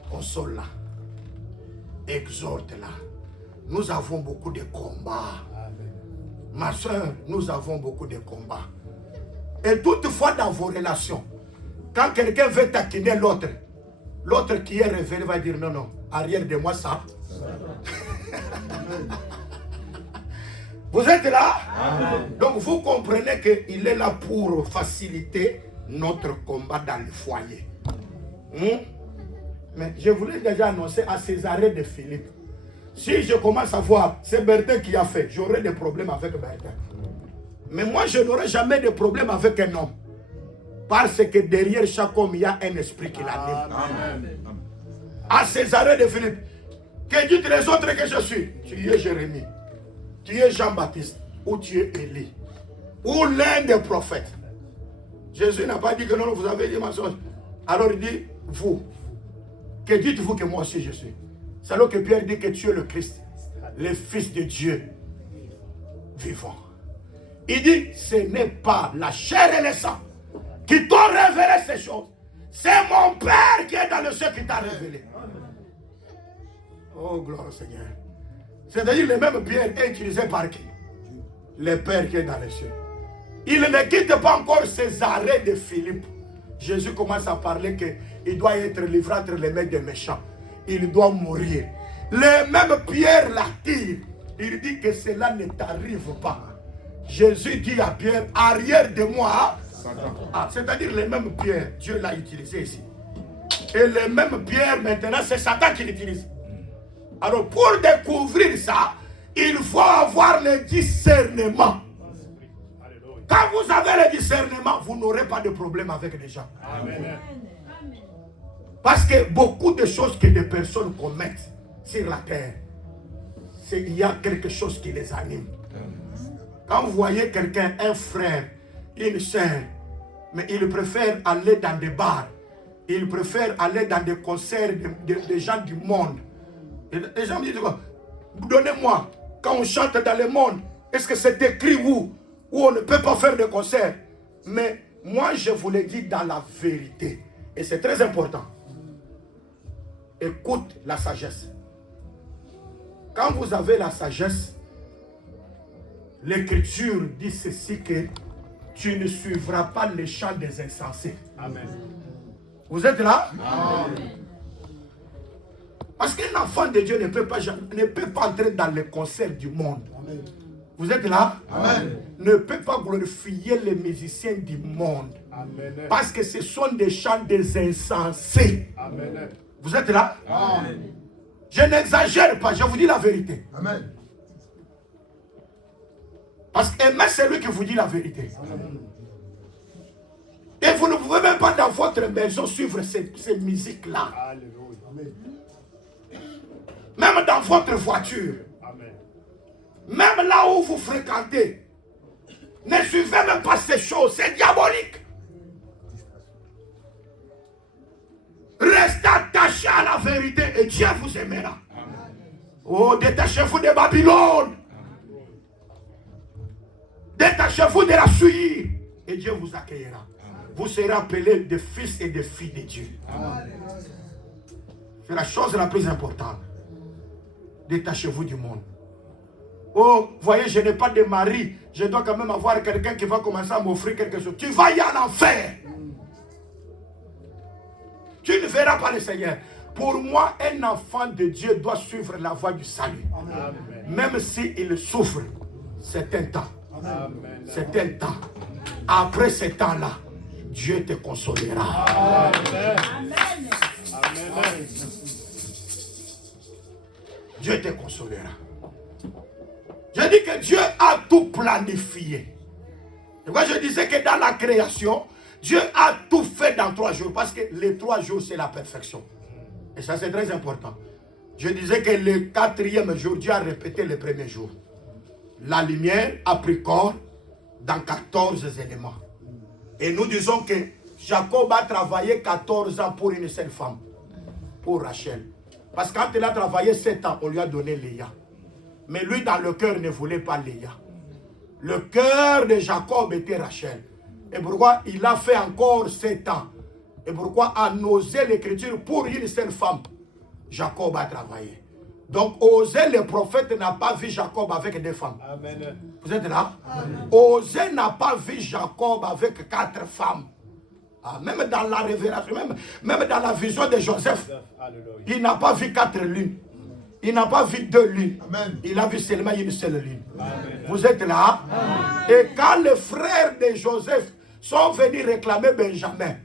Console-la. Exhorte-la. Nous avons beaucoup de combats. Ma soeur, nous avons beaucoup de combats. Et toutefois dans vos relations, quand quelqu'un veut taquiner l'autre, l'autre qui est révélé va dire non, arrière de moi ça. Vous êtes là? Amen. Donc vous comprenez qu'il est là pour faciliter notre combat dans le foyer. Mais je voulais déjà annoncer à Césarée de Philippe. Si je commence à voir, c'est Bertin qui a fait, j'aurai des problèmes avec Bertin. Mais moi, je n'aurai jamais de problème avec un homme. Parce que derrière chaque homme, il y a un esprit qui l'anime. À Césarée de Philippe, que dites les autres que je suis? Tu es Jérémie, tu es Jean-Baptiste, ou tu es Élie, ou l'un des prophètes. Jésus n'a pas dit que non, vous avez dit mensonge. Alors il dit, vous, que dites-vous que moi aussi je suis? C'est alors que Pierre dit que tu es le Christ, le Fils de Dieu vivant. Il dit, ce n'est pas la chair et le sang qui t'ont révélé ces choses. C'est mon Père qui est dans le ciel qui t'a révélé. Oh, gloire au Seigneur. C'est-à-dire le même Pierre est utilisé par qui? Le Père qui est dans les cieux. Il ne quitte pas encore Césarée de Philippe. Jésus commence à parler qu'il doit être livré entre les mains des méchants. Il doit mourir. Le même Pierre l'attire. Il dit que cela ne t'arrive pas. Jésus dit à Pierre, arrière de moi. C'est-à-dire le même Pierre, Dieu l'a utilisé ici. Et le même Pierre, maintenant, c'est Satan qui l'utilise. Alors, pour découvrir ça, il faut avoir le discernement. Quand vous avez le discernement, vous n'aurez pas de problème avec les gens. Amen. Parce que beaucoup de choses que des personnes commettent sur la terre, il y a quelque chose qui les anime. Quand vous voyez quelqu'un, un frère, une sœur, mais il préfère aller dans des bars, il préfère aller dans des concerts de gens du monde. Et les gens me disent, donnez-moi, quand on chante dans le monde, est-ce que c'est écrit où on ne peut pas faire de concert? Mais moi, je vous le dis dans la vérité. Et c'est très important. Écoute la sagesse. Quand vous avez la sagesse, l'Écriture dit ceci que tu ne suivras pas les chants des insensés. Amen. Vous êtes là? Amen. Parce qu'un enfant de Dieu ne peut pas entrer dans les concerts du monde. Amen. Vous êtes là? Amen. Ne peut pas glorifier les musiciens du monde. Amen. Parce que ce sont des chants des insensés. Amen. Vous êtes là? Amen. Je n'exagère pas, je vous dis la vérité. Amen. Parce qu'aimer, c'est lui qui vous dit la vérité. Amen. Et vous ne pouvez même pas dans votre maison suivre ces musiques-là. Même dans votre voiture. Amen. Même là où vous fréquentez. Ne suivez même pas ces choses, c'est diabolique. Restez attachés à la vérité et Dieu vous aimera. Amen. Oh, détachez-vous de Babylone. Détachez-vous de la souillure et Dieu vous accueillera. Amen. Vous serez appelés des fils et des filles de Dieu. C'est la chose la plus importante. Détachez-vous du monde. Oh, voyez, je n'ai pas de mari. Je dois quand même avoir quelqu'un qui va commencer à m'offrir quelque chose. Tu vas y aller en enfer. Tu ne verras pas le Seigneur. Pour moi, un enfant de Dieu doit suivre la voie du salut. Amen. Même s'il souffre, c'est un temps. C'est un temps. Après ce temps-là, Dieu te consolera. Amen. Amen. Dieu te consolera. Je dis que Dieu a tout planifié. Et moi, je disais que dans la création, Dieu a tout fait dans 3 jours. Parce que les 3 jours, c'est la perfection. Et ça, c'est très important. Je disais que le 4e jour, Dieu a répété le premier jour. La lumière a pris corps dans 14 éléments. Et nous disons que Jacob a travaillé 14 ans pour une seule femme. Pour Rachel. Parce que quand il a travaillé 7 ans, on lui a donné Léa. Mais lui, dans le cœur, ne voulait pas Léa. Le cœur de Jacob était Rachel. Et pourquoi il a fait encore 7 ans? Et pourquoi a osé l'écriture pour une seule femme? Jacob a travaillé. Donc, Osée le prophète n'a pas vu Jacob avec des femmes. Amen. Vous êtes là? Osée n'a pas vu Jacob avec 4 femmes. Ah, même dans la révélation, même dans la vision de Joseph, il n'a pas vu 4 lunes. Il n'a pas vu deux lunes. Amen. Il a vu seulement une seule lune. Amen. Vous êtes là? Et quand les frères de Joseph sont venus réclamer Benjamin,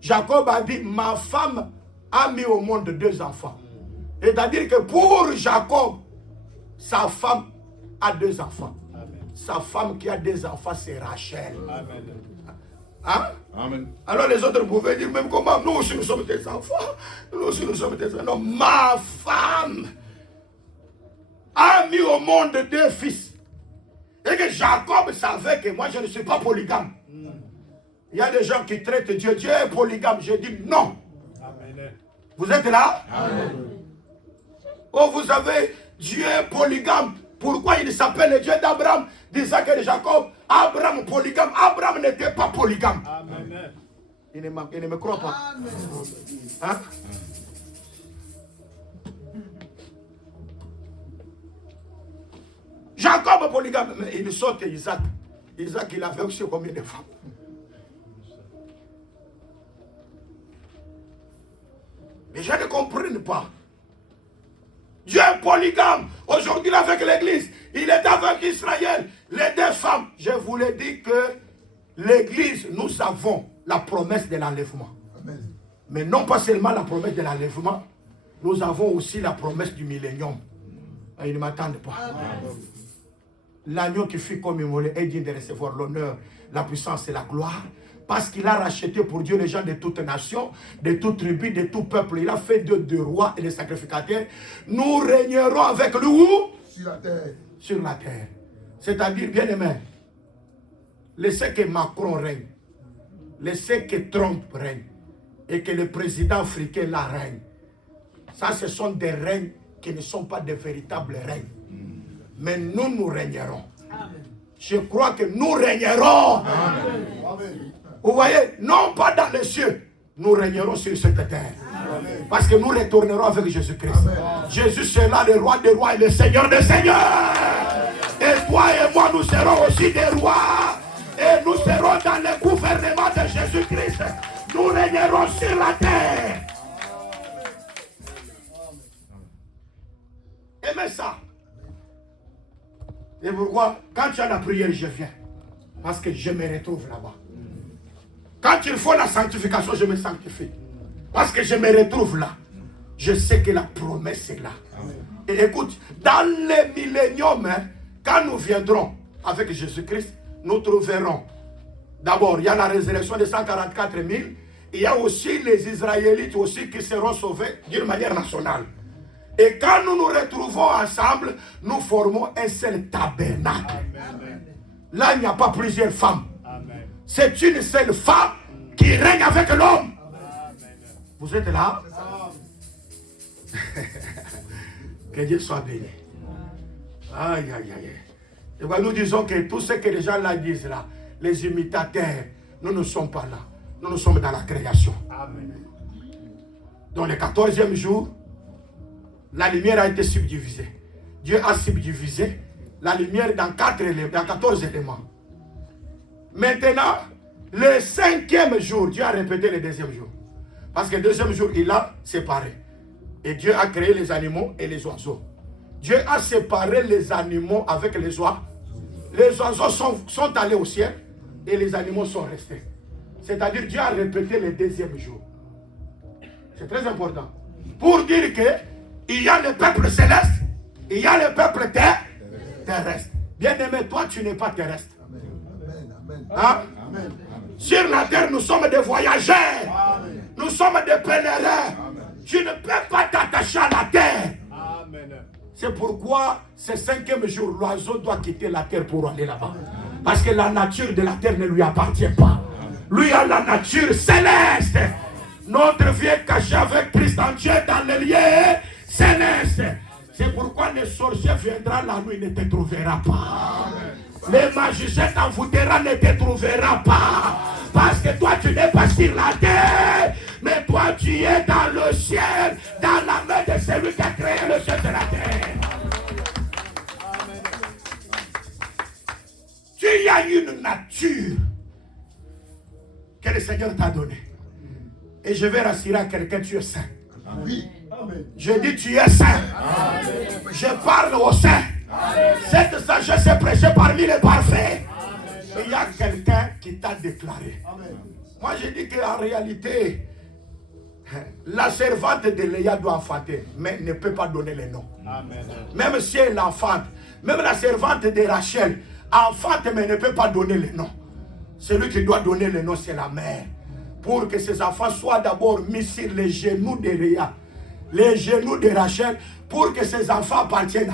Jacob a dit, ma femme a mis au monde 2 enfants. C'est-à-dire que pour Jacob, sa femme a 2 enfants. Amen. Sa femme qui a 2 enfants, c'est Rachel. Amen. Hein? Amen. Alors les autres pouvaient dire, même comment, nous aussi nous sommes des enfants. Nous aussi nous sommes des enfants. Non, ma femme a mis au monde 2 fils. Et que Jacob savait que moi je ne suis pas polygame. Il y a des gens qui traitent Dieu. Dieu est polygame. Je dis non. Amen. Vous êtes là? Amen. Oh, vous savez, Dieu est polygame. Pourquoi il s'appelle le Dieu d'Abraham, d'Isaac et de Jacob? Abraham polygame. Abraham n'était pas polygame. Amen. Il ne me croit pas. Hein? Jacob est polygame, mais il saute Isaac. Isaac, il avait aussi combien de femmes? Les gens ne comprennent pas. Dieu est polygame. Aujourd'hui, avec l'église, il est avec Israël. Les 2 femmes. Je vous l'ai dit que l'église, nous avons la promesse de l'enlèvement. Amen. Mais non pas seulement la promesse de l'enlèvement, nous avons aussi la promesse du millénium. Et ils ne m'attendent pas. L'agneau qui fut comme immolé est digne de recevoir l'honneur, la puissance et la gloire. Parce qu'il a racheté pour Dieu les gens de toutes nations, de toutes tribus, de tout peuple. Il a fait de rois et de sacrificateurs. Nous régnerons avec lui où? Sur la terre. Sur la terre. C'est-à-dire, bien aimé, laissez que Macron règne. Laissez que Trump règne. Et que le président africain là règne. Ça, ce sont des règnes qui ne sont pas de véritables règnes. Mais nous, nous régnerons. Amen. Je crois que nous régnerons. Amen. Vous voyez, non pas dans les cieux, nous régnerons sur cette terre. Amen. Parce que nous retournerons avec Jésus-Christ. Amen. Jésus sera le roi des rois et le Seigneur des seigneurs. Et toi et moi, nous serons aussi des rois. Et nous serons dans le gouvernement de Jésus-Christ. Nous régnerons sur la terre. Aimez ça. Et pourquoi, quand tu as la prière, je viens. Parce que je me retrouve là-bas. Quand il faut la sanctification, je me sanctifie. Parce que je me retrouve là. Je sais que la promesse est là. Et écoute, dans le millénium, hein, quand nous viendrons avec Jésus-Christ, nous trouverons. D'abord, il y a la résurrection de 144 000. Il y a aussi les Israélites aussi qui seront sauvés d'une manière nationale. Et quand nous nous retrouvons ensemble, nous formons un seul tabernacle. Amen. Là, il n'y a pas plusieurs femmes. Amen. C'est une seule femme qui règne avec l'homme. Amen. Vous êtes là? Que Dieu soit béni. Aïe, aïe, aïe. Et bien, nous disons que tout ce que les gens là disent là, les imitateurs, nous ne sommes pas là. Nous sommes dans la création. Amen. Dans le 14e jour, la lumière a été subdivisée. Dieu a subdivisé la lumière dans 14 éléments. Maintenant, le 5e jour, Dieu a répété le 2e jour. Parce que le 2e jour, il a séparé. Et Dieu a créé les animaux et les oiseaux. Dieu a séparé les animaux avec les oiseaux. Les oiseaux sont allés au ciel et les animaux sont restés. C'est-à-dire Dieu a répété le 2e jour. C'est très important. Pour dire que il y a le peuple céleste, il y a le peuple terrestre. Bien aimé, toi tu n'es pas terrestre. Hein? Sur la terre, nous sommes des voyageurs. Amen. Nous sommes des pèlerins. Tu ne peux pas t'attacher à la terre. Amen. C'est pourquoi ce 5e jour, l'oiseau doit quitter la terre pour aller là-bas. Parce que la nature de la terre ne lui appartient pas. Lui a la nature céleste. Notre vie est cachée avec Christ en Dieu dans le lieu céleste. C'est pourquoi le sorcier viendra la nuit, ne te trouvera pas. Le magicien t'envoûtera, ne te trouvera pas. Parce que toi tu n'es pas sur la terre, mais toi tu es dans le ciel, dans la main de celui qui a créé le ciel de la terre. Tu as une nature que le Seigneur t'a donnée. Et je vais rassurer à quelqu'un, tu es saint. Oui. Amen. Je dis tu es saint. Je parle au saint. Cette sagesse est prêchée parmi les parfaits. Il y a quelqu'un qui t'a déclaré. Moi je dis qu'en réalité, la servante de Léa doit enfanter, mais ne peut pas donner les noms. Même si elle enfante, même la servante de Rachel enfante, mais ne peut pas donner les noms. Celui qui doit donner les noms, c'est la mère. Pour que ses enfants soient d'abord mis sur les genoux de Léa, les genoux de Rachel, pour que ses enfants appartiennent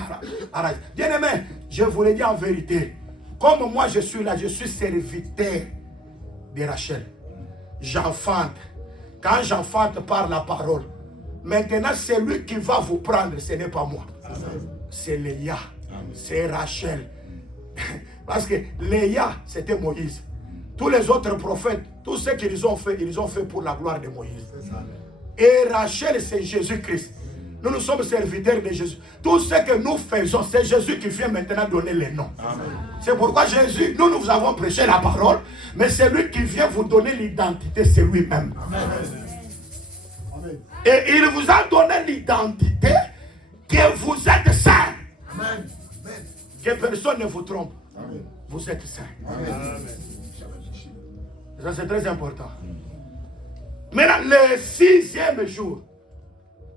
à Rachel. Bien-aimé, je vous le dis en vérité, comme moi je suis là, je suis serviteur de Rachel. J'enfante. Quand j'enfante par la parole, maintenant celui qui va vous prendre, ce n'est pas moi. C'est Léa, c'est Rachel. Parce que Léa, c'était Moïse. Tous les autres prophètes, tout ce qu'ils ont fait pour la gloire de Moïse. Et Rachel, c'est Jésus-Christ. Nous sommes serviteurs de Jésus. Tout ce que nous faisons, c'est Jésus qui vient maintenant donner les noms. C'est pourquoi Jésus, nous avons prêché la parole, mais c'est lui qui vient vous donner l'identité, c'est lui-même. Et il vous a donné l'identité que vous êtes saint. Que personne ne vous trompe. Vous êtes saint. Ça, c'est très important. Maintenant, le 6e jour,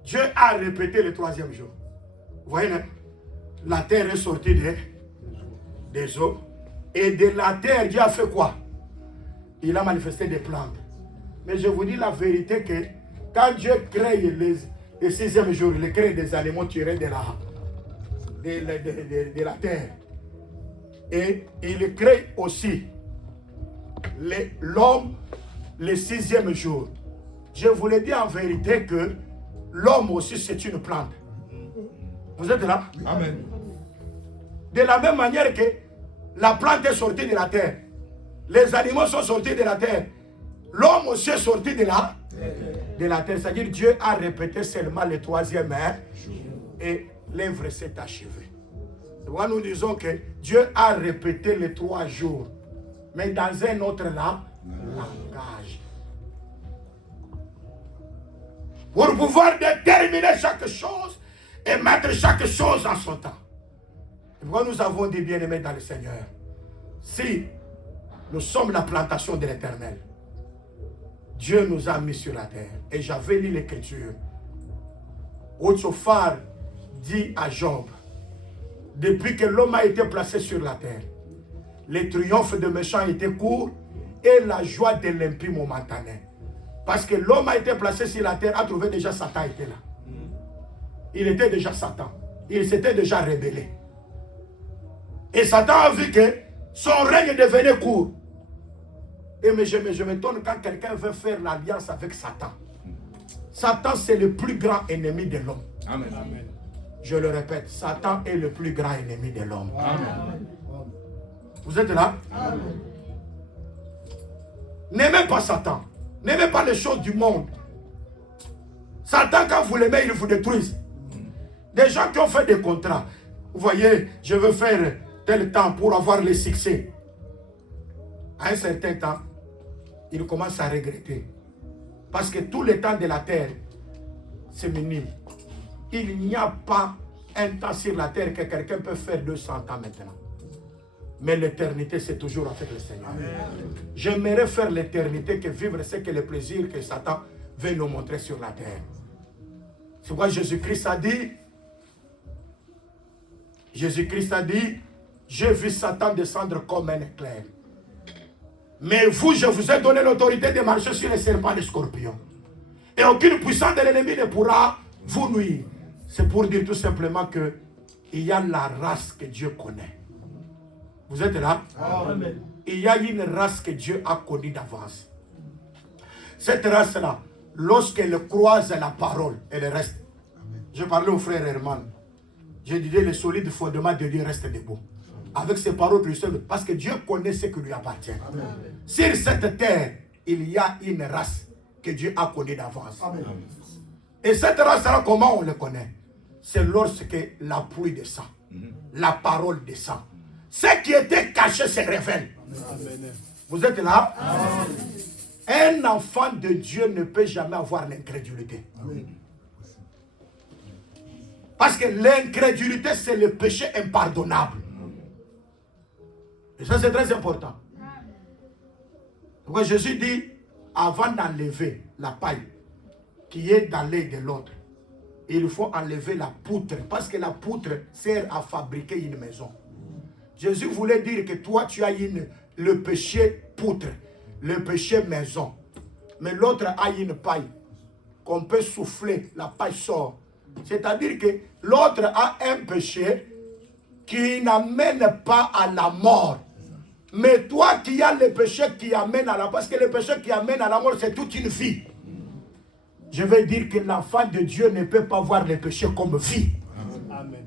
Dieu a répété le 3e jour. Vous voyez, la terre est sortie des eaux. Et de la terre, Dieu a fait quoi? Il a manifesté des plantes. Mais je vous dis la vérité que quand Dieu crée le 6e jour, il crée des animaux tirés de la terre. Et il crée aussi l'homme le 6e jour. Je vous le dis en vérité que l'homme aussi c'est une plante. Vous êtes là? Amen. De la même manière que la plante est sortie de la terre, les animaux sont sortis de la terre, l'homme aussi est sorti de la terre. C'est-à-dire Dieu a répété seulement le 3e et l'œuvre s'est achevée. Nous disons que Dieu a répété les 3 jours, mais dans un autre langage. Pour pouvoir déterminer chaque chose et mettre chaque chose en son temps. Et pourquoi nous avons dit bien-aimés dans le Seigneur, si nous sommes la plantation de l'Éternel, Dieu nous a mis sur la terre. Et j'avais lu l'Écriture. Otsophar dit à Job, depuis que l'homme a été placé sur la terre, les triomphes de méchants étaient courts et la joie de l'impie momentanée. Parce que l'homme a été placé sur la terre, a trouvé déjà Satan était là. Il était déjà Satan. Il s'était déjà rebellé. Et Satan a vu que son règne devenait court. Et mais je m'étonne quand quelqu'un veut faire l'alliance avec Satan. Satan, c'est le plus grand ennemi de l'homme. Amen. Je le répète, Satan est le plus grand ennemi de l'homme. Vous êtes là? N'aimez pas Satan. N'aimez pas les choses du monde. Satan, quand vous l'aimez, il vous détruit. Des gens qui ont fait des contrats. Vous voyez, je veux faire tel temps pour avoir le succès. À un certain temps, il commence à regretter. Parce que tout le temps de la terre, c'est minime. Il n'y a pas un temps sur la terre que quelqu'un peut faire 200 ans maintenant. Mais l'éternité, c'est toujours avec le Seigneur. J'aimerais faire l'éternité que vivre, c'est que le plaisir que Satan veut nous montrer sur la terre. C'est pourquoi Jésus-Christ a dit, j'ai vu Satan descendre comme un éclair. Mais vous, je vous ai donné l'autorité de marcher sur les serpents et les scorpions. Et aucune puissance de l'ennemi ne pourra vous nuire. C'est pour dire tout simplement que il y a la race que Dieu connaît. Vous êtes là? Amen. Il y a une race que Dieu a connue d'avance. Cette race-là, lorsqu'elle croise la parole, elle reste. Amen. Je parlais au frère Herman. Je disais, le solide fondement de Dieu reste debout. Avec ses paroles, parce que Dieu connaît ce qui lui appartient. Amen. Sur cette terre, il y a une race que Dieu a connue d'avance. Amen. Et cette race-là, comment on le connaît? C'est lorsque la pluie descend, la parole descend. Ce qui était caché se révèle. Amen. Vous êtes là? Amen. Un enfant de Dieu ne peut jamais avoir l'incrédulité. Amen. Parce que l'incrédulité, c'est le péché impardonnable. Et ça, c'est très important. Donc Jésus dit, avant d'enlever la paille qui est dans l'œil de l'autre, il faut enlever la poutre. Parce que la poutre sert à fabriquer une maison. Jésus voulait dire que toi, tu as le péché poutre, le péché maison. Mais l'autre a une paille qu'on peut souffler, la paille sort. C'est-à-dire que l'autre a un péché qui n'amène pas à la mort. Mais toi qui as le péché qui amène à la mort, parce que le péché qui amène à la mort, c'est toute une vie. Je vais dire que l'enfant de Dieu ne peut pas voir le péché comme vie. Amen.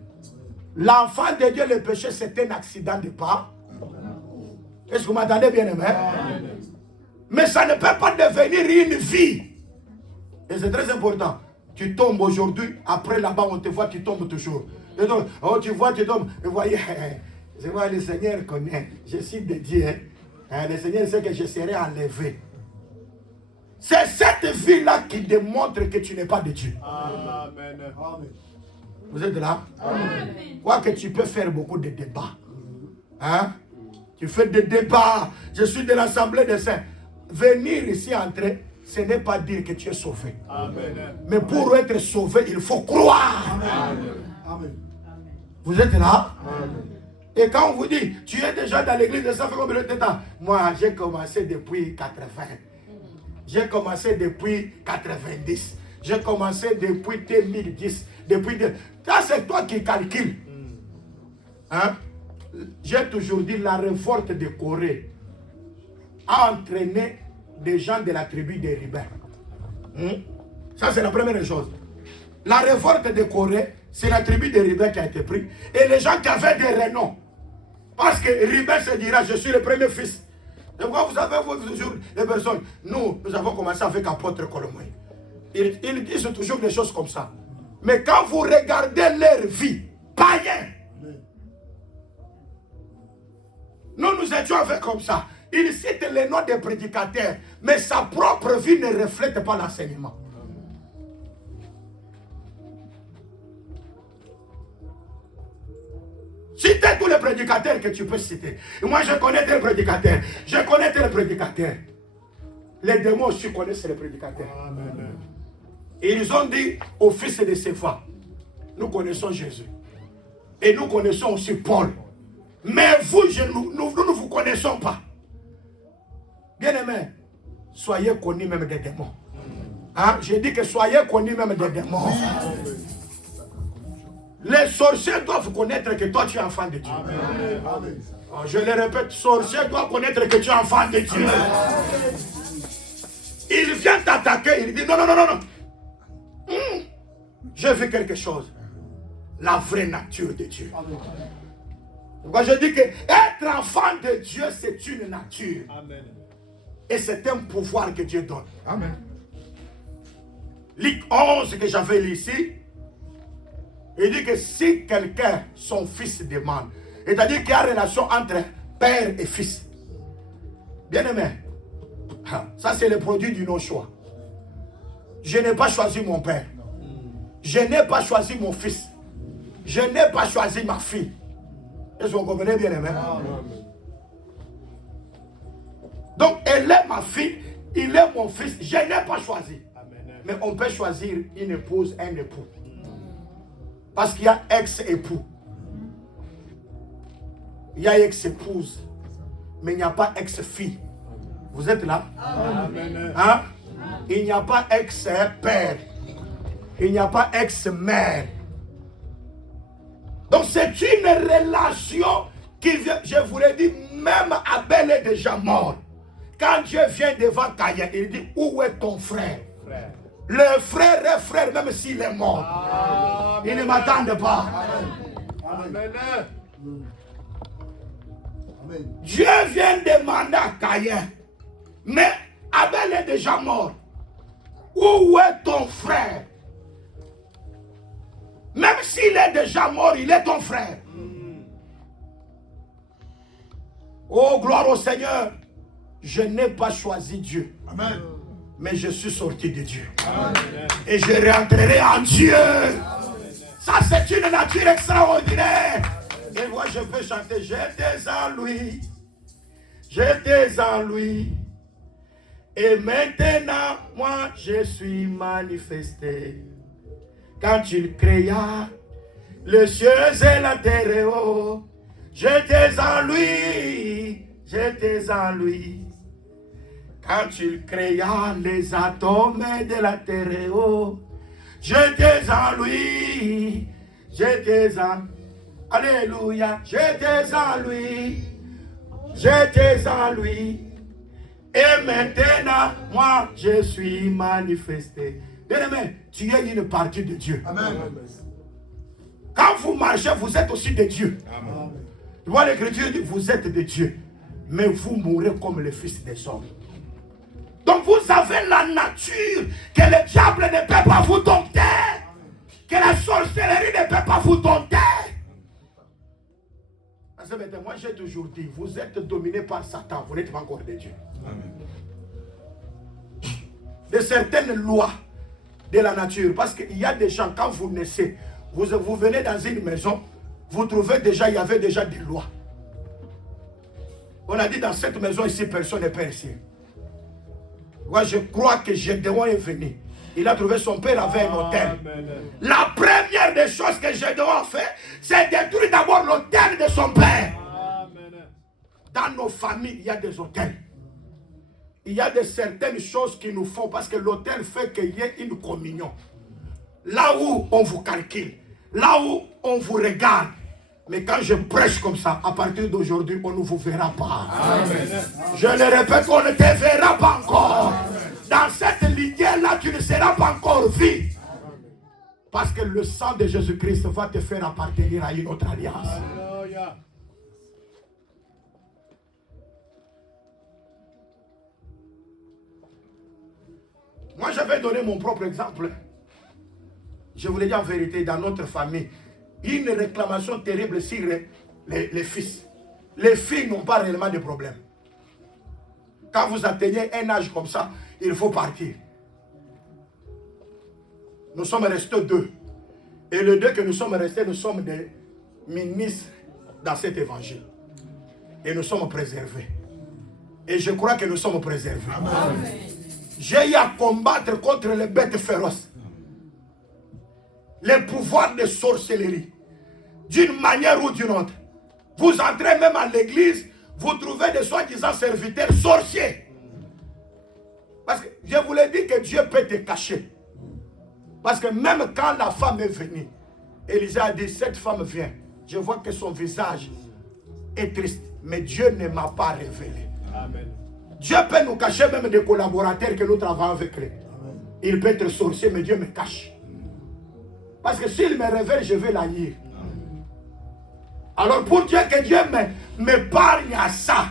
L'enfant de Dieu, le péché, c'est un accident de pas. Est-ce que vous m'entendez bien, aimé? Mais ça ne peut pas devenir une vie. Et c'est très important. Tu tombes aujourd'hui, après là-bas on te voit, tu tombes toujours. Et donc, oh, tu vois, tu tombes. Et vous voyez, je vois, le Seigneur connaît. Je suis de Dieu. Le Seigneur sait que je serai enlevé. C'est cette vie-là qui démontre que tu n'es pas de Dieu. Amen. Vous êtes là? Amen. Quoi que tu peux faire beaucoup de débats. Hein? Tu fais des débats. Je suis de l'Assemblée des Saints. Venir ici entrer, ce n'est pas dire que tu es sauvé. Amen. Mais pour être sauvé, il faut croire. Amen. Amen. Vous êtes là? Amen. Et quand on vous dit, tu es déjà dans l'église, ça fait combien de temps? Moi, j'ai commencé depuis 80. J'ai commencé depuis 90. J'ai commencé depuis 2010. Ça, c'est toi qui calcules. Hein? J'ai toujours dit, la révolte de Corée a entraîné des gens de la tribu des Rebelles. Ça, c'est la première chose. La révolte de Corée, c'est la tribu des Rebelles qui a été prise. Et les gens qui avaient des renoms. Parce que Rebelle se dira, je suis le premier fils. Et pourquoi vous avez toujours des personnes? Nous avons commencé avec l'apôtre Colomoï. Ils disent toujours des choses comme ça. Mais quand vous regardez leur vie, païen, nous étions avec comme ça. Il cite les noms des prédicateurs, mais sa propre vie ne reflète pas l'enseignement. Citez tous les prédicateurs que tu peux citer. Et moi, je connais tel prédicateur. Je connais tel prédicateur. Les démons aussi connaissent les prédicateurs. Amen. Et ils ont dit au fils de Cépha, nous connaissons Jésus. Et nous connaissons aussi Paul. Mais vous, nous ne vous connaissons pas. Bien-aimés, soyez connus même des démons. Hein? J'ai dit que soyez connus même des démons. Les sorciers doivent connaître que toi tu es enfant de Dieu. Amen. Oh, je le répète, sorcier doit connaître que tu es enfant de Dieu. Il vient t'attaquer, il dit non. J'ai vu quelque chose. La vraie nature de Dieu. Pourquoi je dis que être enfant de Dieu, c'est une nature. Amen. Et c'est un pouvoir que Dieu donne. Amen. Luc 11 que j'avais lu ici, il dit que si quelqu'un, son fils demande, c'est-à-dire qu'il y a relation entre père et fils. Bien aimé, ça c'est le produit du non-choix. Je n'ai pas choisi mon père. Je n'ai pas choisi mon fils. Je n'ai pas choisi ma fille. Est-ce que vous comprenez bien aimé? Donc elle est ma fille, il est mon fils. Je n'ai pas choisi. Mais on peut choisir une épouse, un époux. Parce qu'il y a ex-époux. Il y a ex-épouse. Mais il n'y a pas ex-fille. Vous êtes là? Amen. Hein? Il n'y a pas ex-père. Il n'y a pas ex-mère. Donc c'est une relation qui vient. Je vous l'ai dit, même Abel est déjà mort. Quand Dieu vient devant Caïn, il dit, où est ton frère? Le frère est frère même s'il est mort. Amen. Il ne m'attend pas. Amen. Amen. Dieu vient demander à Caïn. Mais Abel est déjà mort. Où est ton frère? Même s'il est déjà mort, il est ton frère. Oh, gloire au Seigneur. Je n'ai pas choisi Dieu. Amen. Mais je suis sorti de Dieu. Amen. Et je rentrerai en Dieu. Amen. Ça, c'est une nature extraordinaire. Et moi, je peux chanter. J'étais en lui. J'étais en lui. Et maintenant, moi, je suis manifesté. Quand il créa les cieux et la terre, oh, j'étais en lui. J'étais en lui. Quand il créa les atomes de la terre, oh, j'étais en lui. J'étais en... Alléluia. J'étais en lui. J'étais en lui. Et maintenant, moi, je suis manifesté. Bien-aimé, tu es une partie de Dieu. Amen. Quand vous marchez, vous êtes aussi de Dieu. Amen. Tu vois, l'Écriture dit, vous êtes de Dieu. Mais vous mourrez comme les fils des hommes. Donc vous avez la nature que le diable ne peut pas vous dompter. Que la sorcellerie ne peut pas vous dompter. Parce que moi j'ai toujours dit, vous êtes dominé par Satan, vous n'êtes pas encore de Dieu. De certaines lois de la nature. Parce qu'il y a des gens, quand vous naissez, vous venez dans une maison, vous trouvez déjà, il y avait déjà des lois. On a dit dans cette maison ici, personne n'est père ici. Moi, je crois que Gédéon est venu. Il a trouvé son père avait un hôtel. La première des choses que Gédéon a fait, c'est détruire d'abord l'hôtel de son père. Dans nos familles, il y a des hôtels. Il y a certaines choses qui nous font parce que l'hôtel fait qu'il y ait une communion. Là où on vous calcule, là où on vous regarde. Mais quand je prêche comme ça, à partir d'aujourd'hui, on ne vous verra pas. Amen. Je le répète, on ne te verra pas encore. Dans cette lignée-là, tu ne seras pas encore vu. Parce que le sang de Jésus-Christ va te faire appartenir à une autre alliance. Alléluia. Moi, je vais donner mon propre exemple. Je vous l'ai dit en vérité, dans notre famille, une réclamation terrible sur les fils. Les filles n'ont pas réellement de problème. Quand vous atteignez un âge comme ça, il faut partir. Nous sommes restés 2. Et les 2 que nous sommes restés, nous sommes des ministres dans cet évangile. Et nous sommes préservés. Et je crois que nous sommes préservés. Amen. J'ai eu à combattre contre les bêtes féroces. Les pouvoirs de sorcellerie. D'une manière ou d'une autre. Vous entrez même à l'église, vous trouvez des soi-disant serviteurs sorciers. Parce que je vous l'ai dit que Dieu peut te cacher. Parce que même quand la femme est venue, Élisée a dit, cette femme vient. Je vois que son visage est triste. Mais Dieu ne m'a pas révélé. Amen. Dieu peut nous cacher même des collaborateurs que nous travaillons avec eux. Il peut être sorcier, mais Dieu me cache. Parce que s'il me révèle, je vais la lire. Alors pour Dieu que Dieu m'épargne à ça,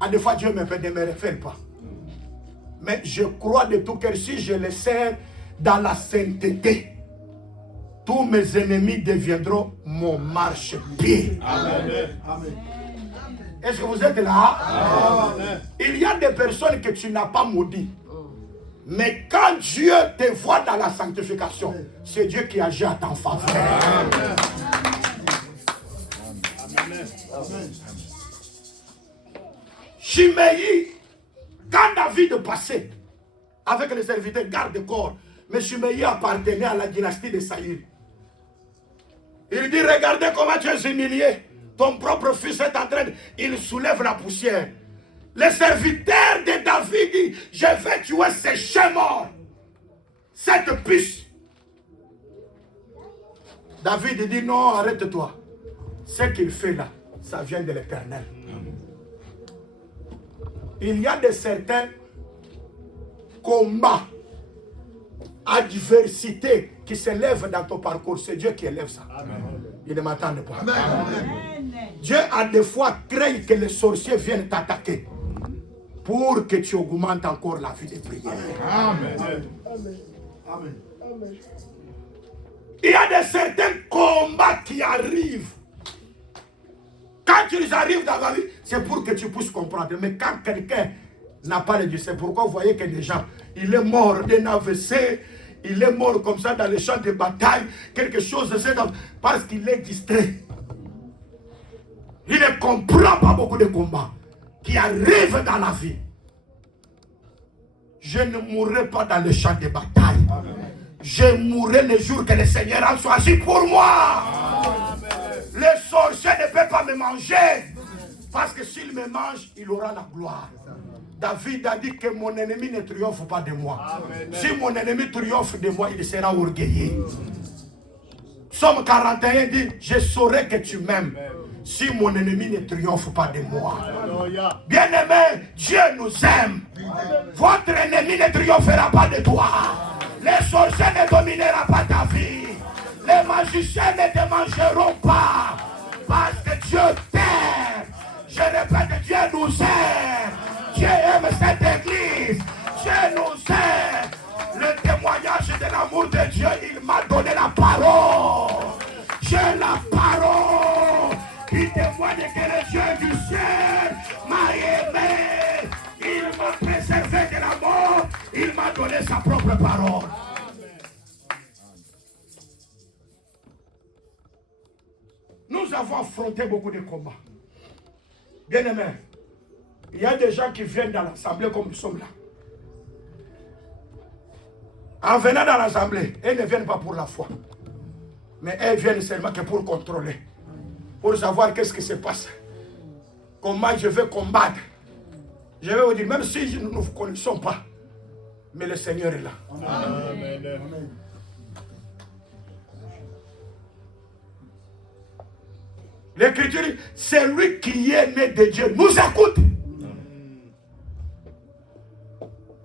à des fois Dieu ne me révèle pas. Mais je crois de tout cœur, si je le sers dans la sainteté, tous mes ennemis deviendront mon marchepied. Amen. Amen. Est-ce que vous êtes là? Amen. Il y a des personnes que tu n'as pas maudit. Mais quand Dieu te voit dans la sanctification, c'est Dieu qui agit à ton faveur. Amen. Amen. Chiméi, quand David passait avec les serviteurs garde-corps, mais Chiméi appartenait à la dynastie de Saïl. Il dit, regardez comment tu es humilié. Ton propre fils est en train de... Il soulève la poussière. Les serviteurs de David disent, je vais tuer ces chiens morts. Cette puce. David dit, non, arrête-toi. Ce qu'il fait là, ça vient de l'Éternel. Il y a de certains combats, adversités qui s'élèvent dans ton parcours. C'est Dieu qui élève ça. Amen. Il ne m'attend pas. Amen. Amen. Dieu a des fois craint que les sorciers viennent t'attaquer pour que tu augmentes encore la vie de prière. Amen. Amen. Amen. Amen. Il y a de certains combats qui arrivent. Quand ils arrivent dans la vie, c'est pour que tu puisses comprendre. Mais quand quelqu'un n'a pas le Dieu, c'est pourquoi vous voyez que des gens, il est mort d'un AVC, il est mort comme ça dans les champs de bataille, quelque chose de ça, parce qu'il est distrait. Il ne comprend pas beaucoup de combats qui arrivent dans la vie. Je ne mourrai pas dans le champ de bataille. Amen. Je mourrai le jour que le Seigneur a choisi pour moi. Amen. Le sorcier ne peut pas me manger. Parce que s'il me mange, il aura la gloire. David a dit que mon ennemi ne triomphe pas de moi. Amen. Si mon ennemi triomphe de moi, il sera orgueilleux. Psaume 41 dit, je saurai que tu m'aimes. Si mon ennemi ne triomphe pas de moi. Bien-aimé, Dieu nous aime. Votre ennemi ne triomphera pas de toi. Les sorciers ne domineront pas ta vie. Les magiciens ne te mangeront pas. Parce que Dieu t'aime. Je répète, Dieu nous aime. Dieu aime cette église. Dieu nous aime. Le témoignage de l'amour de Dieu, il m'a donné la parole. J'ai la parole. Il témoigne que le Dieu du ciel m'a aimé. Il m'a préservé de la mort. Il m'a donné sa propre parole. Nous avons affronté beaucoup de combats. Bien aimé, il y a des gens qui viennent dans l'assemblée comme nous sommes là. En venant dans l'assemblée, elles ne viennent pas pour la foi. Mais elles viennent seulement que pour contrôler. Pour savoir qu'est-ce qui se passe. Comment je vais combattre. Je vais vous dire, même si nous ne vous connaissons pas, mais le Seigneur est là. Amen. Amen. L'Écriture dit, c'est lui qui est né de Dieu. Nous écoute.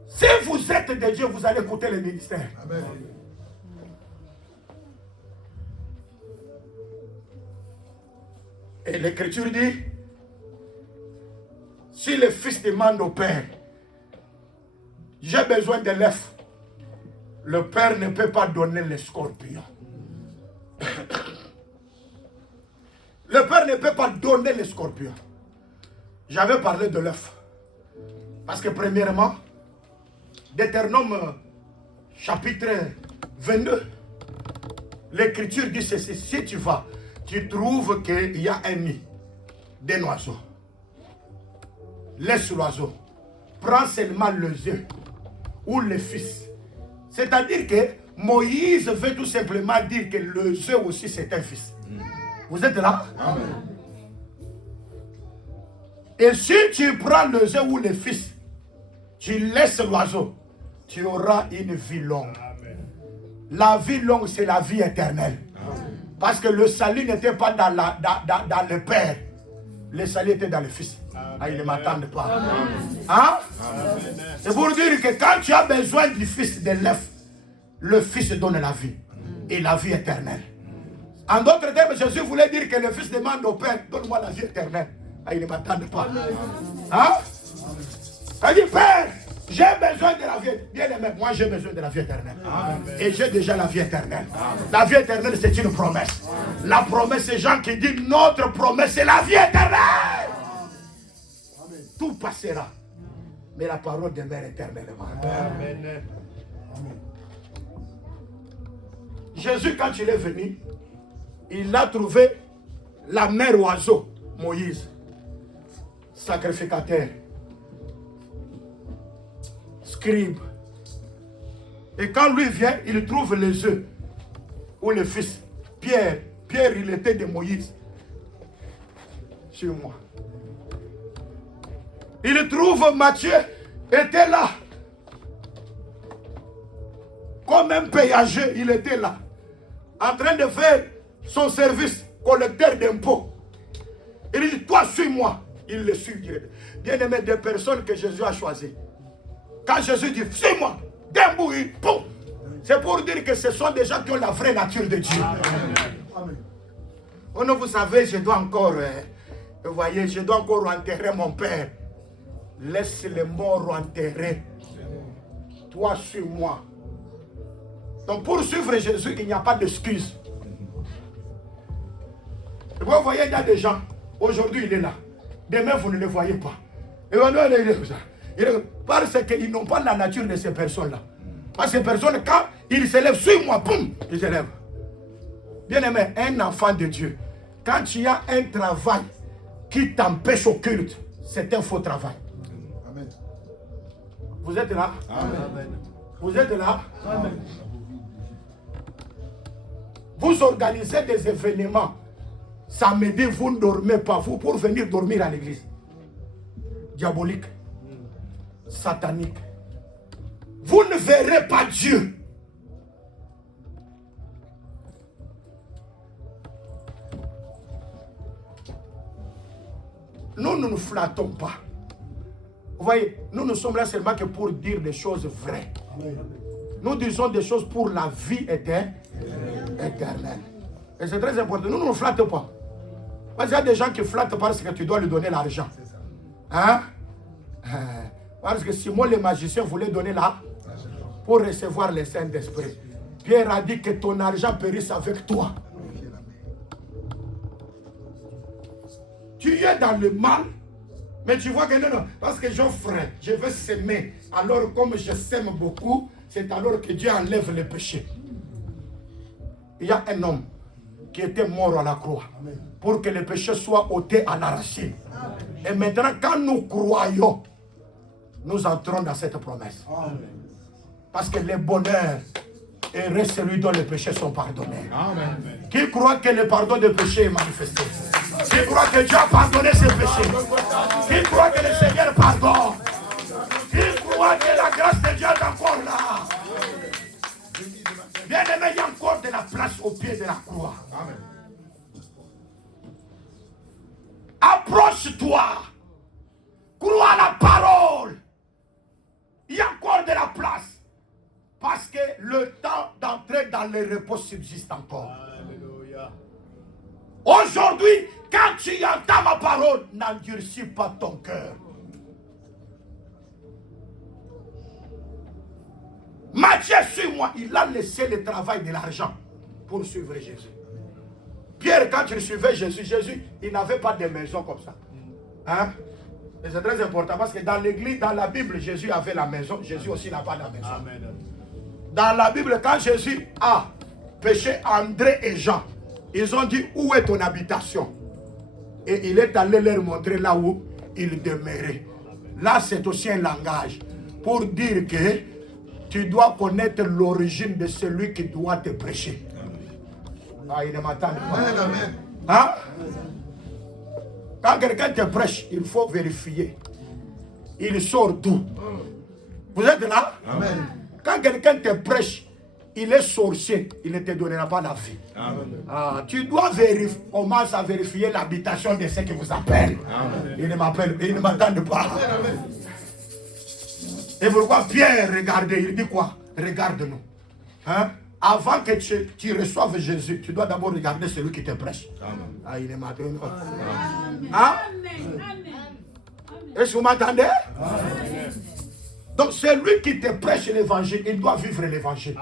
Si vous êtes de Dieu, vous allez écouter le ministère. Amen. Et l'Écriture dit, si le Fils demande au Père, j'ai besoin de l'œuf, le Père ne peut pas donner le scorpion. Le Père ne peut pas donner le scorpion. J'avais parlé de l'œuf. Parce que premièrement, Deutéronome chapitre 22, l'Écriture dit ceci, si tu vas, tu trouves qu'il y a un nid d'un oiseau. Laisse l'oiseau. Prends seulement les œufs ou le fils. C'est-à-dire que Moïse veut tout simplement dire que les œufs aussi c'est un fils. Vous êtes là? Amen. Et si tu prends les œufs ou le fils, tu laisses l'oiseau, tu auras une vie longue. Amen. La vie longue, c'est la vie éternelle. Amen. Parce que le salut n'était pas dans le Père. Le salut était dans le Fils. Ah, ils ne m'attendent pas. Hein? C'est pour dire que quand tu as besoin du Fils de l'œuf, le Fils donne la vie. Et la vie éternelle. En d'autres termes, Jésus voulait dire que le Fils demande au Père, donne-moi la vie éternelle. Ah, ils ne m'attendent pas. Hein? Il dit, Père, j'ai besoin de la vie. Bien aimé, moi j'ai besoin de la vie éternelle. Amen. Et j'ai déjà la vie éternelle. Amen. La vie éternelle, c'est une promesse. Amen. La promesse, c'est Jean qui dit, notre promesse, c'est la vie éternelle. Amen. Tout passera. Mais la parole demeure éternellement. Amen. Amen. Jésus, quand il est venu, il a trouvé la mère oiseau, Moïse, sacrificateur, scribe. Et quand lui vient, il trouve les œufs, ou le fils, Pierre. Pierre, il était de Moïse. Sur moi. Il trouve Matthieu, était là. Comme un péageux, il était là. En train de faire son service, collecteur d'impôts. Il dit, toi, suis-moi. Il le suit direct. Bien aimé, des personnes que Jésus a choisies. Quand Jésus dit, suis-moi, d'un bout, c'est pour dire que ce sont des gens qui ont la vraie nature de Dieu. Amen. Oh non, vous savez, je dois encore, vous voyez, je dois encore enterrer mon père. Laisse les morts enterrer. Toi, suis-moi. Donc pour suivre Jésus, il n'y a pas d'excuse. Vous voyez, il y a des gens, aujourd'hui il est là. Demain, vous ne le voyez pas. Et on est parce qu'ils n'ont pas la nature de ces personnes-là. Parce que personne, quand il s'élève, suis-moi, boum, il s'élève. Bien-aimé, un enfant de Dieu, quand tu as un travail qui t'empêche au culte, c'est un faux travail. Amen. Vous êtes là? Amen. Vous êtes là? Amen. Vous organisez des événements. Samedi, vous ne dormez pas, vous, pour venir dormir à l'église. Diabolique. Satanique. Vous ne verrez pas Dieu. Nous ne nous flattons pas. Vous voyez, nous ne sommes là seulement que pour dire des choses vraies. Nous disons des choses pour la vie éternelle. Et c'est très important. Nous ne nous flattons pas. Parce qu'il y a des gens qui flattent parce que tu dois lui donner l'argent. Hein? Parce que Simon le magicien voulait donner là pour recevoir le Saint-Esprit. Pierre a dit que ton argent périsse avec toi. Tu es dans le mal, mais tu vois que non, parce que j'offre, je veux s'aimer. Alors comme je sème beaucoup, c'est alors que Dieu enlève le péché. Il y a un homme qui était mort à la croix pour que le péché soit ôté à la racine. Et maintenant, quand nous croyons, nous entrons dans cette promesse. Parce que le bonheur est celui dont les péchés sont pardonnés. Amen. Qui croit que le pardon des péchés est manifesté? Qui croit que Dieu a pardonné ses péchés? Qui croit que le Seigneur pardonne? Qui croit que la grâce de Dieu est encore là? Bien aimé, il y a encore de la place au pied de la croix. Amen. Approche-toi. Crois à la parole. Il y a encore de la place. Parce que le temps d'entrer dans le repos subsiste encore. Alléluia. Aujourd'hui, quand tu entends ma parole, n'endurcis pas ton cœur. Matthieu, suis-moi, il a laissé le travail de l'argent pour suivre Jésus. Pierre, quand il suivait Jésus, il n'avait pas de maison comme ça. Hein? Et c'est très important parce que dans l'église, dans la Bible, Jésus avait la maison. Jésus aussi n'a pas la maison. Amen. Dans la Bible, quand Jésus a péché André et Jean, ils ont dit, où est ton habitation? Et il est allé leur montrer là où il demeurait. Là, c'est aussi un langage pour dire que tu dois connaître l'origine de celui qui doit te prêcher. Ah, il ne m'attend pas. Hein? Quand quelqu'un te prêche, il faut vérifier. Il sort d'où? Vous êtes là? Amen. Quand quelqu'un te prêche, il est sorcier, il ne te donnera pas la vie. Amen. Ah, tu dois vérifier, commence à vérifier l'habitation de ceux qui vous appellent. Amen. Ils ne m'appellent, ils ne m'attendent pas. Amen. Et pourquoi Pierre, regardez, il dit quoi? Regarde-nous. Hein? Avant que tu reçoives Jésus, tu dois d'abord regarder celui qui te prêche. Amen. Ah, il ne m'attend pas. Hein? Est-ce que vous m'entendez? Amen. Donc celui qui te prêche l'évangile, il doit vivre l'évangile.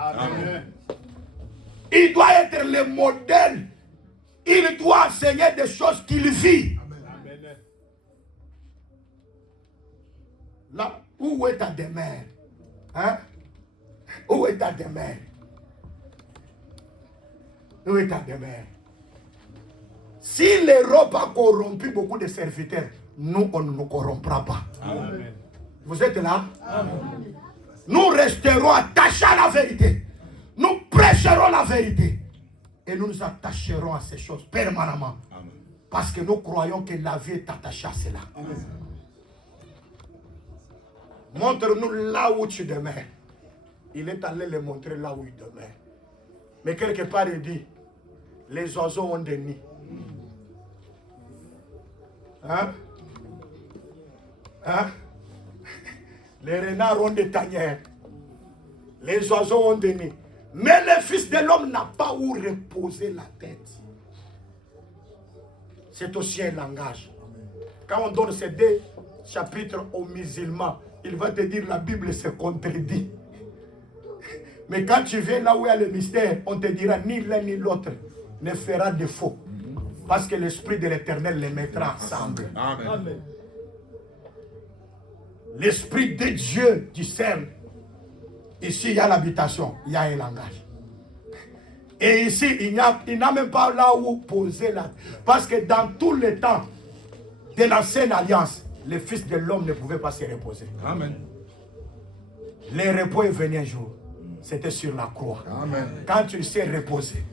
Il doit être le modèle. Il doit enseigner des choses qu'il vit. Amen. Là, où est ta demeure? Hein? Où est ta demeure? Où est ta demeure? Si l'Europe a corrompu beaucoup de serviteurs, nous, on ne nous corrompra pas. Amen. Vous êtes là? Amen. Nous resterons attachés à la vérité. Nous prêcherons la vérité. Et nous nous attacherons à ces choses permanemment. Amen. Parce que nous croyons que la vie est attachée à cela. Amen. Montre-nous là où tu demeures. Il est allé le montrer là où il demeure. Mais quelque part, il dit, les oiseaux ont des nids. Hein? Hein? Les renards ont des tanières. Les oiseaux ont des nids. Mais le Fils de l'homme n'a pas où reposer la tête. C'est aussi un langage. Quand on donne ces deux chapitres aux musulmans, il va te dire la Bible se contredit. Mais quand tu viens là où il y a le mystère, on te dira ni l'un ni l'autre ne fera défaut. Parce que l'Esprit de l'Éternel les mettra ensemble. Amen. Amen. L'Esprit de Dieu discerne Ici, il y a l'habitation, il y a un langage. Et ici, il n'a même pas là où poser là. Parce que dans tous les temps de l'ancienne alliance, le Fils de l'homme ne pouvait pas se reposer. Amen. Le repos est venu un jour. C'était sur la croix. Amen. Quand tu s'est reposé,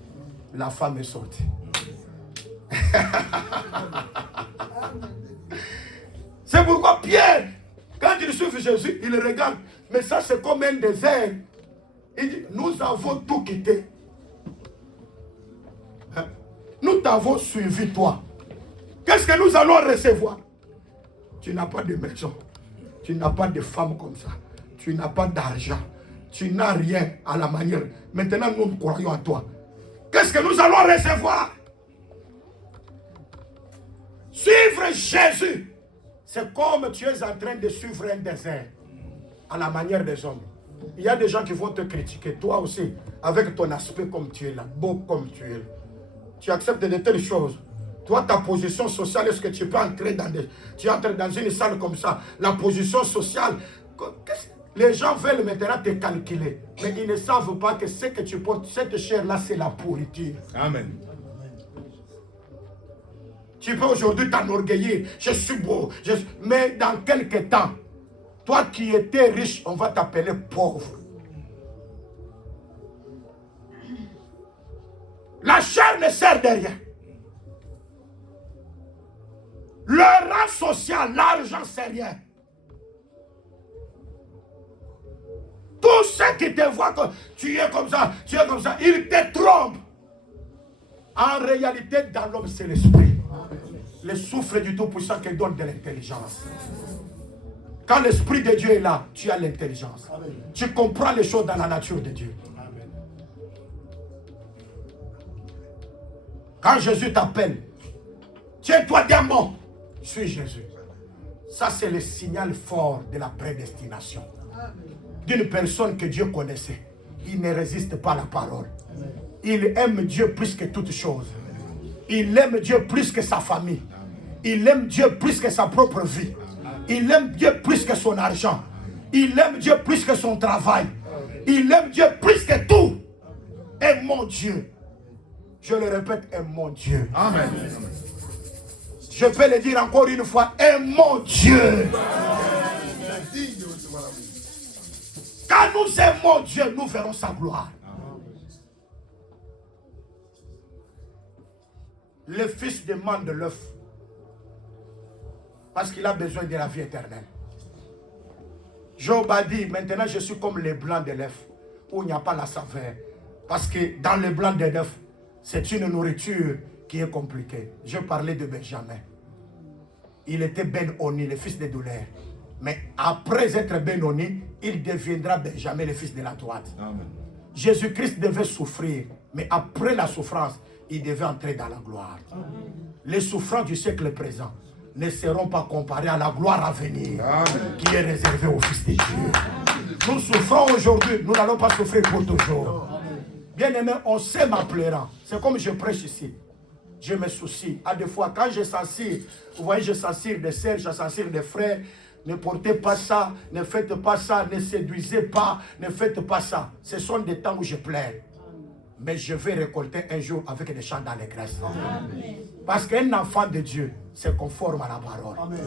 la femme est sortie. C'est pourquoi Pierre, quand il suit Jésus, il regarde. Mais ça, c'est comme un désert. Il dit, nous avons tout quitté. Nous t'avons suivi, toi. Qu'est-ce que nous allons recevoir? Tu n'as pas de maison. Tu n'as pas de femme comme ça. Tu n'as pas d'argent. Tu n'as rien à la manière. Maintenant, nous croyons en toi. Qu'est-ce que nous allons recevoir? Suivre Jésus, c'est comme tu es en train de suivre un désert à la manière des hommes. Il y a des gens qui vont te critiquer, toi aussi, avec ton aspect comme tu es là, beau comme tu es là. Tu acceptes de telles choses. Toi, ta position sociale, est-ce que tu peux entrer dans tu entres dans une salle comme ça? La position sociale, les gens veulent maintenant te calculer, mais ils ne savent pas que ce que tu portes, cette chair-là, c'est la pourriture. Amen. Tu peux aujourd'hui t'enorgueillir, je suis beau, mais dans quelques temps, toi qui étais riche, on va t'appeler pauvre. La chair ne sert de rien. Le rang social, l'argent, c'est rien. Tous ceux qui te voient que tu es comme ça, ils te trompent. En réalité, dans l'homme, c'est l'esprit. Le souffle du Tout-Puissant qui donne de l'intelligence. Quand l'Esprit de Dieu est là, tu as l'intelligence. Tu comprends les choses dans la nature de Dieu. Quand Jésus t'appelle, tiens-toi diamant, suis Jésus. Ça, c'est le signal fort de la prédestination. D'une personne que Dieu connaissait. Il ne résiste pas à la parole. Il aime Dieu plus que toute chose. Il aime Dieu plus que sa famille. Il aime Dieu plus que sa propre vie. Il aime Dieu plus que son argent. Il aime Dieu plus que son travail. Il aime Dieu plus que tout. Et mon Dieu. Je le répète, est mon Dieu. Amen. Je peux le dire encore une fois, est mon Dieu. Quand nous aimons Dieu, nous verrons sa gloire. Le Fils demande l'œuf parce qu'il a besoin de la vie éternelle. Job a dit, maintenant je suis comme les blancs de l'œuf où il n'y a pas la saveur. Parce que dans le blanc de l'œuf, c'est une nourriture qui est compliquée. Je parlais de Benjamin. Il était Ben-Oni, le fils de douleur. Mais après être Ben-Oni, il deviendra Benjamin, le fils de la droite. Jésus-Christ devait souffrir, mais après la souffrance, il devait entrer dans la gloire. Les souffrances du siècle présent ne seront pas comparées à la gloire à venir. Amen. Qui est réservée au Fils de Dieu. Nous souffrons aujourd'hui, nous n'allons pas souffrir pour toujours. Bien-aimé, on s'aime en pleurant. C'est comme je prêche ici. Je me soucie. À des fois, quand je censure, vous voyez, je censure des sœurs, je censure des frères, ne portez pas ça, ne faites pas ça, ne séduisez pas, ne faites pas ça. Ce sont des temps où je pleure. Mais je vais récolter un jour avec des chants d'allégresse. Parce qu'un enfant de Dieu se conforme à la parole. Amen.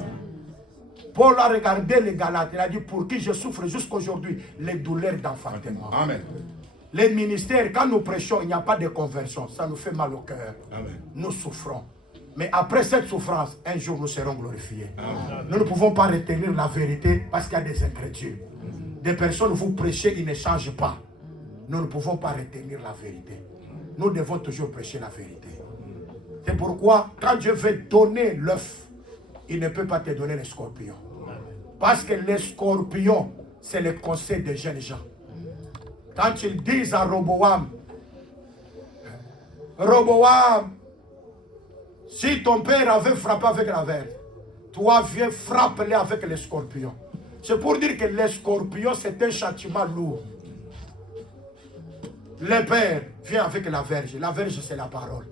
Paul a regardé les Galates, il a dit, pour qui je souffre jusqu'aujourd'hui, les douleurs d'enfantement. Amen. Les ministères, quand nous prêchons, il n'y a pas de conversion. Ça nous fait mal au cœur. Amen. Nous souffrons. Mais après cette souffrance, un jour nous serons glorifiés. Amen. Nous ne pouvons pas retenir la vérité parce qu'il y a des incrédules. Des personnes, vous prêchez, ils ne changent pas. Nous ne pouvons pas retenir la vérité. Nous devons toujours prêcher la vérité. C'est pourquoi, quand Dieu veut donner l'œuf, il ne peut pas te donner les scorpions. Parce que les scorpions, c'est le conseil des jeunes gens. Quand ils disent à Roboam, Roboam, si ton père avait frappé avec la verge, toi viens frapper-les avec les scorpions. C'est pour dire que les scorpions, c'est un châtiment lourd. Le père vient avec la verge. La verge, c'est la parole.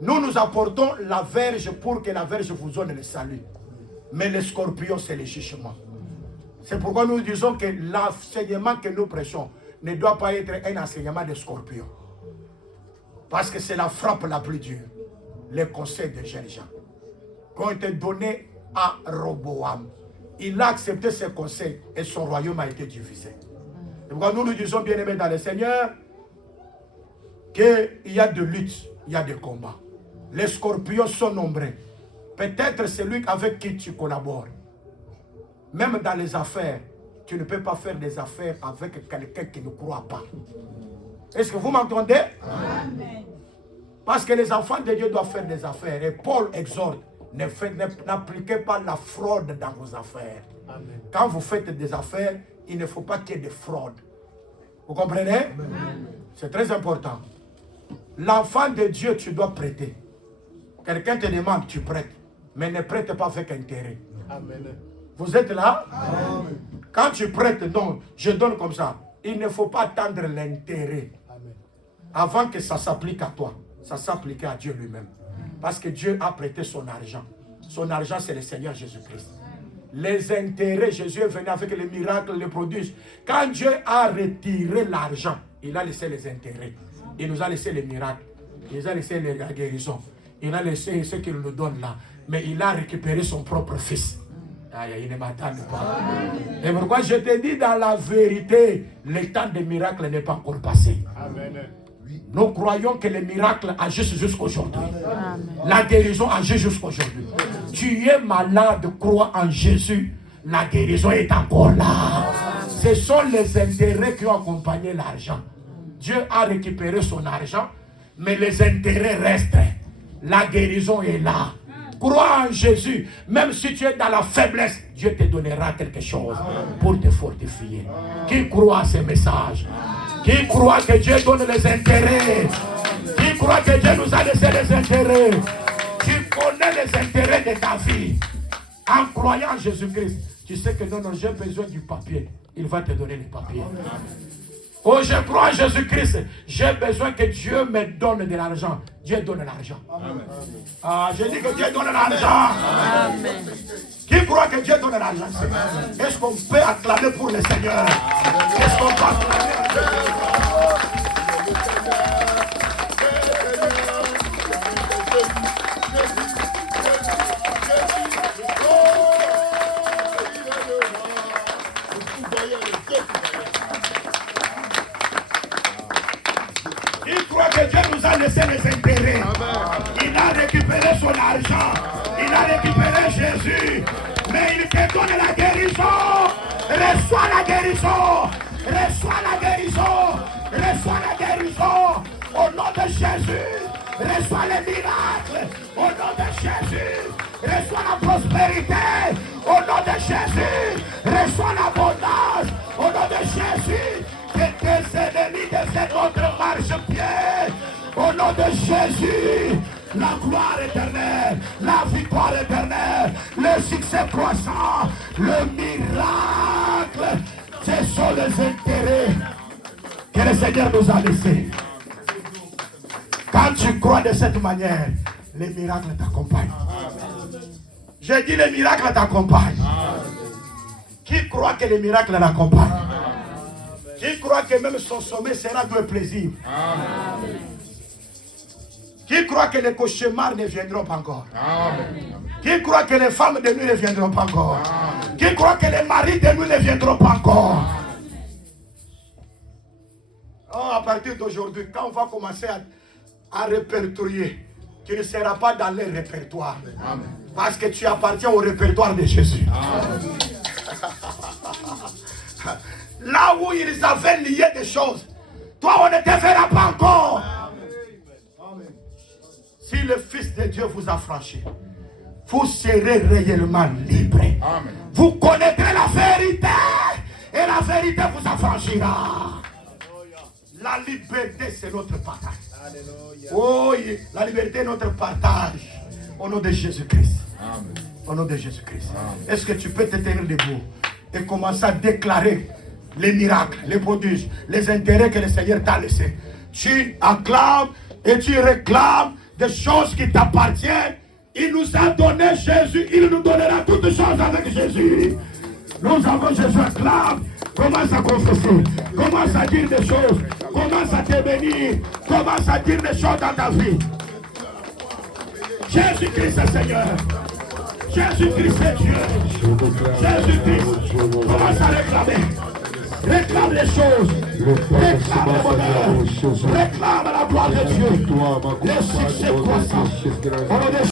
Nous, nous apportons la verge pour que la verge vous donne le salut. Mais les scorpions, c'est le jugement. C'est pourquoi nous disons que l'enseignement que nous prêchons ne doit pas être un enseignement de scorpion. Parce que c'est la frappe la plus dure. Les conseils de jeunes gens qui ont été donnés à Roboam. Il a accepté ses conseils et son royaume a été divisé. C'est pourquoi nous nous disons, bien aimés dans le Seigneur, qu'il y a de luttes, il y a de combats. Les scorpions sont nombreux. Peut-être celui avec qui tu collabores. Même dans les affaires, tu ne peux pas faire des affaires avec quelqu'un qui ne croit pas. Est-ce que vous m'entendez? Amen. Parce que les enfants de Dieu doivent faire des affaires. Et Paul exhorte, n'appliquez pas la fraude dans vos affaires. Amen. Quand vous faites des affaires, il ne faut pas qu'il y ait de fraude. Vous comprenez? C'est très important. L'enfant de Dieu, tu dois prêter. Quelqu'un te demande, tu prêtes. Mais ne prête pas avec intérêt. Amen. Vous êtes là? Amen. Quand tu prêtes, non, je donne comme ça. Il ne faut pas attendre l'intérêt. Avant que ça s'applique à toi. Ça s'applique à Dieu lui-même. Parce que Dieu a prêté son argent. Son argent, c'est le Seigneur Jésus-Christ. Les intérêts, Jésus est venu avec les miracles, les prodiges. Quand Dieu a retiré l'argent, il a laissé les intérêts. Il nous a laissé les miracles. Il nous a laissé la guérison. Il a laissé ce qu'il nous donne là. Mais il a récupéré son propre fils. Il ne m'attend pas. Et pourquoi je te dis dans la vérité, le temps des miracles n'est pas encore passé. Amen. Nous croyons que les miracles agissent jusqu'aujourd'hui. La guérison agit jusqu'aujourd'hui. Tu es malade, crois en Jésus. La guérison est encore là. Ce sont les intérêts qui ont accompagné l'argent. Dieu a récupéré son argent, mais les intérêts restent. La guérison est là. Crois en Jésus. Même si tu es dans la faiblesse, Dieu te donnera quelque chose pour te fortifier. Qui croit à ces messages? Qui croit que Dieu donne les intérêts? Qui croit que Dieu nous a laissé les intérêts? Tu connais les intérêts de ta vie. En croyant en Jésus-Christ, tu sais que non, j'ai besoin du papier. Il va te donner les papiers. Oh, je crois en Jésus-Christ. J'ai besoin que Dieu me donne de l'argent. Dieu donne l'argent. Ah, je dis que Dieu donne l'argent. Qui croit que Dieu donne l'argent? Est-ce qu'on peut acclamer pour le Seigneur? Est-ce qu'on peut acclamer? Il croit que Dieu nous a laissé les intérêts. Il a récupéré son argent. Il a récupéré Jésus. Mais il te donne la guérison. Reçois la guérison. Reçois la guérison. Reçois la guérison. Au nom de Jésus. Reçois les miracles. Au nom de Jésus. Reçois la prospérité. Au nom de Jésus. Reçois l'abondance. Au nom de Jésus. Que tes ennemis de cette autre marche-pied. Au nom de Jésus. La gloire éternelle, la victoire éternelle, le succès croissant, le miracle, ce sont les intérêts que le Seigneur nous a laissés. Quand tu crois de cette manière, les miracles t'accompagnent. J'ai dit les miracles t'accompagnent. Qui croit que les miracles l'accompagnent? Qui croit que même son sommet sera de plaisir? Amen. Qui croit que les cauchemars ne viendront pas encore? Amen. Qui croit que les femmes de nuit ne viendront pas encore? Amen. Qui croit que les maris de nuit ne viendront pas encore? Oh, à partir d'aujourd'hui, quand on va commencer à répertorier, tu ne seras pas dans les répertoires. Amen. Parce que tu appartiens au répertoire de Jésus. Là où ils avaient lié des choses, toi on ne te verra pas encore. Amen. Si le Fils de Dieu vous a franchi, vous serez réellement libre. Amen. Vous connaîtrez la vérité et la vérité vous affranchira. La liberté, c'est notre partage. Alléluia. Oh, la liberté est notre partage. Au nom de Jésus-Christ. Amen. Au nom de Jésus-Christ. Est-ce que tu peux te tenir debout et commencer à déclarer les miracles, les prodiges, les intérêts que le Seigneur t'a laissés? Tu acclames et tu réclames des choses qui t'appartiennent. Il nous a donné Jésus, il nous donnera toutes choses avec Jésus. Nous avons Jésus, acclame. Commence à confesser. Commence à dire des choses. Commence à te bénir. Commence à dire des choses dans ta vie. Jésus-Christ est Seigneur. Jésus-Christ est Dieu. Jésus-Christ. Commence à réclamer. Réclame les choses. Réclame le bonheur. Réclame la gloire de Dieu. Le succès croissant.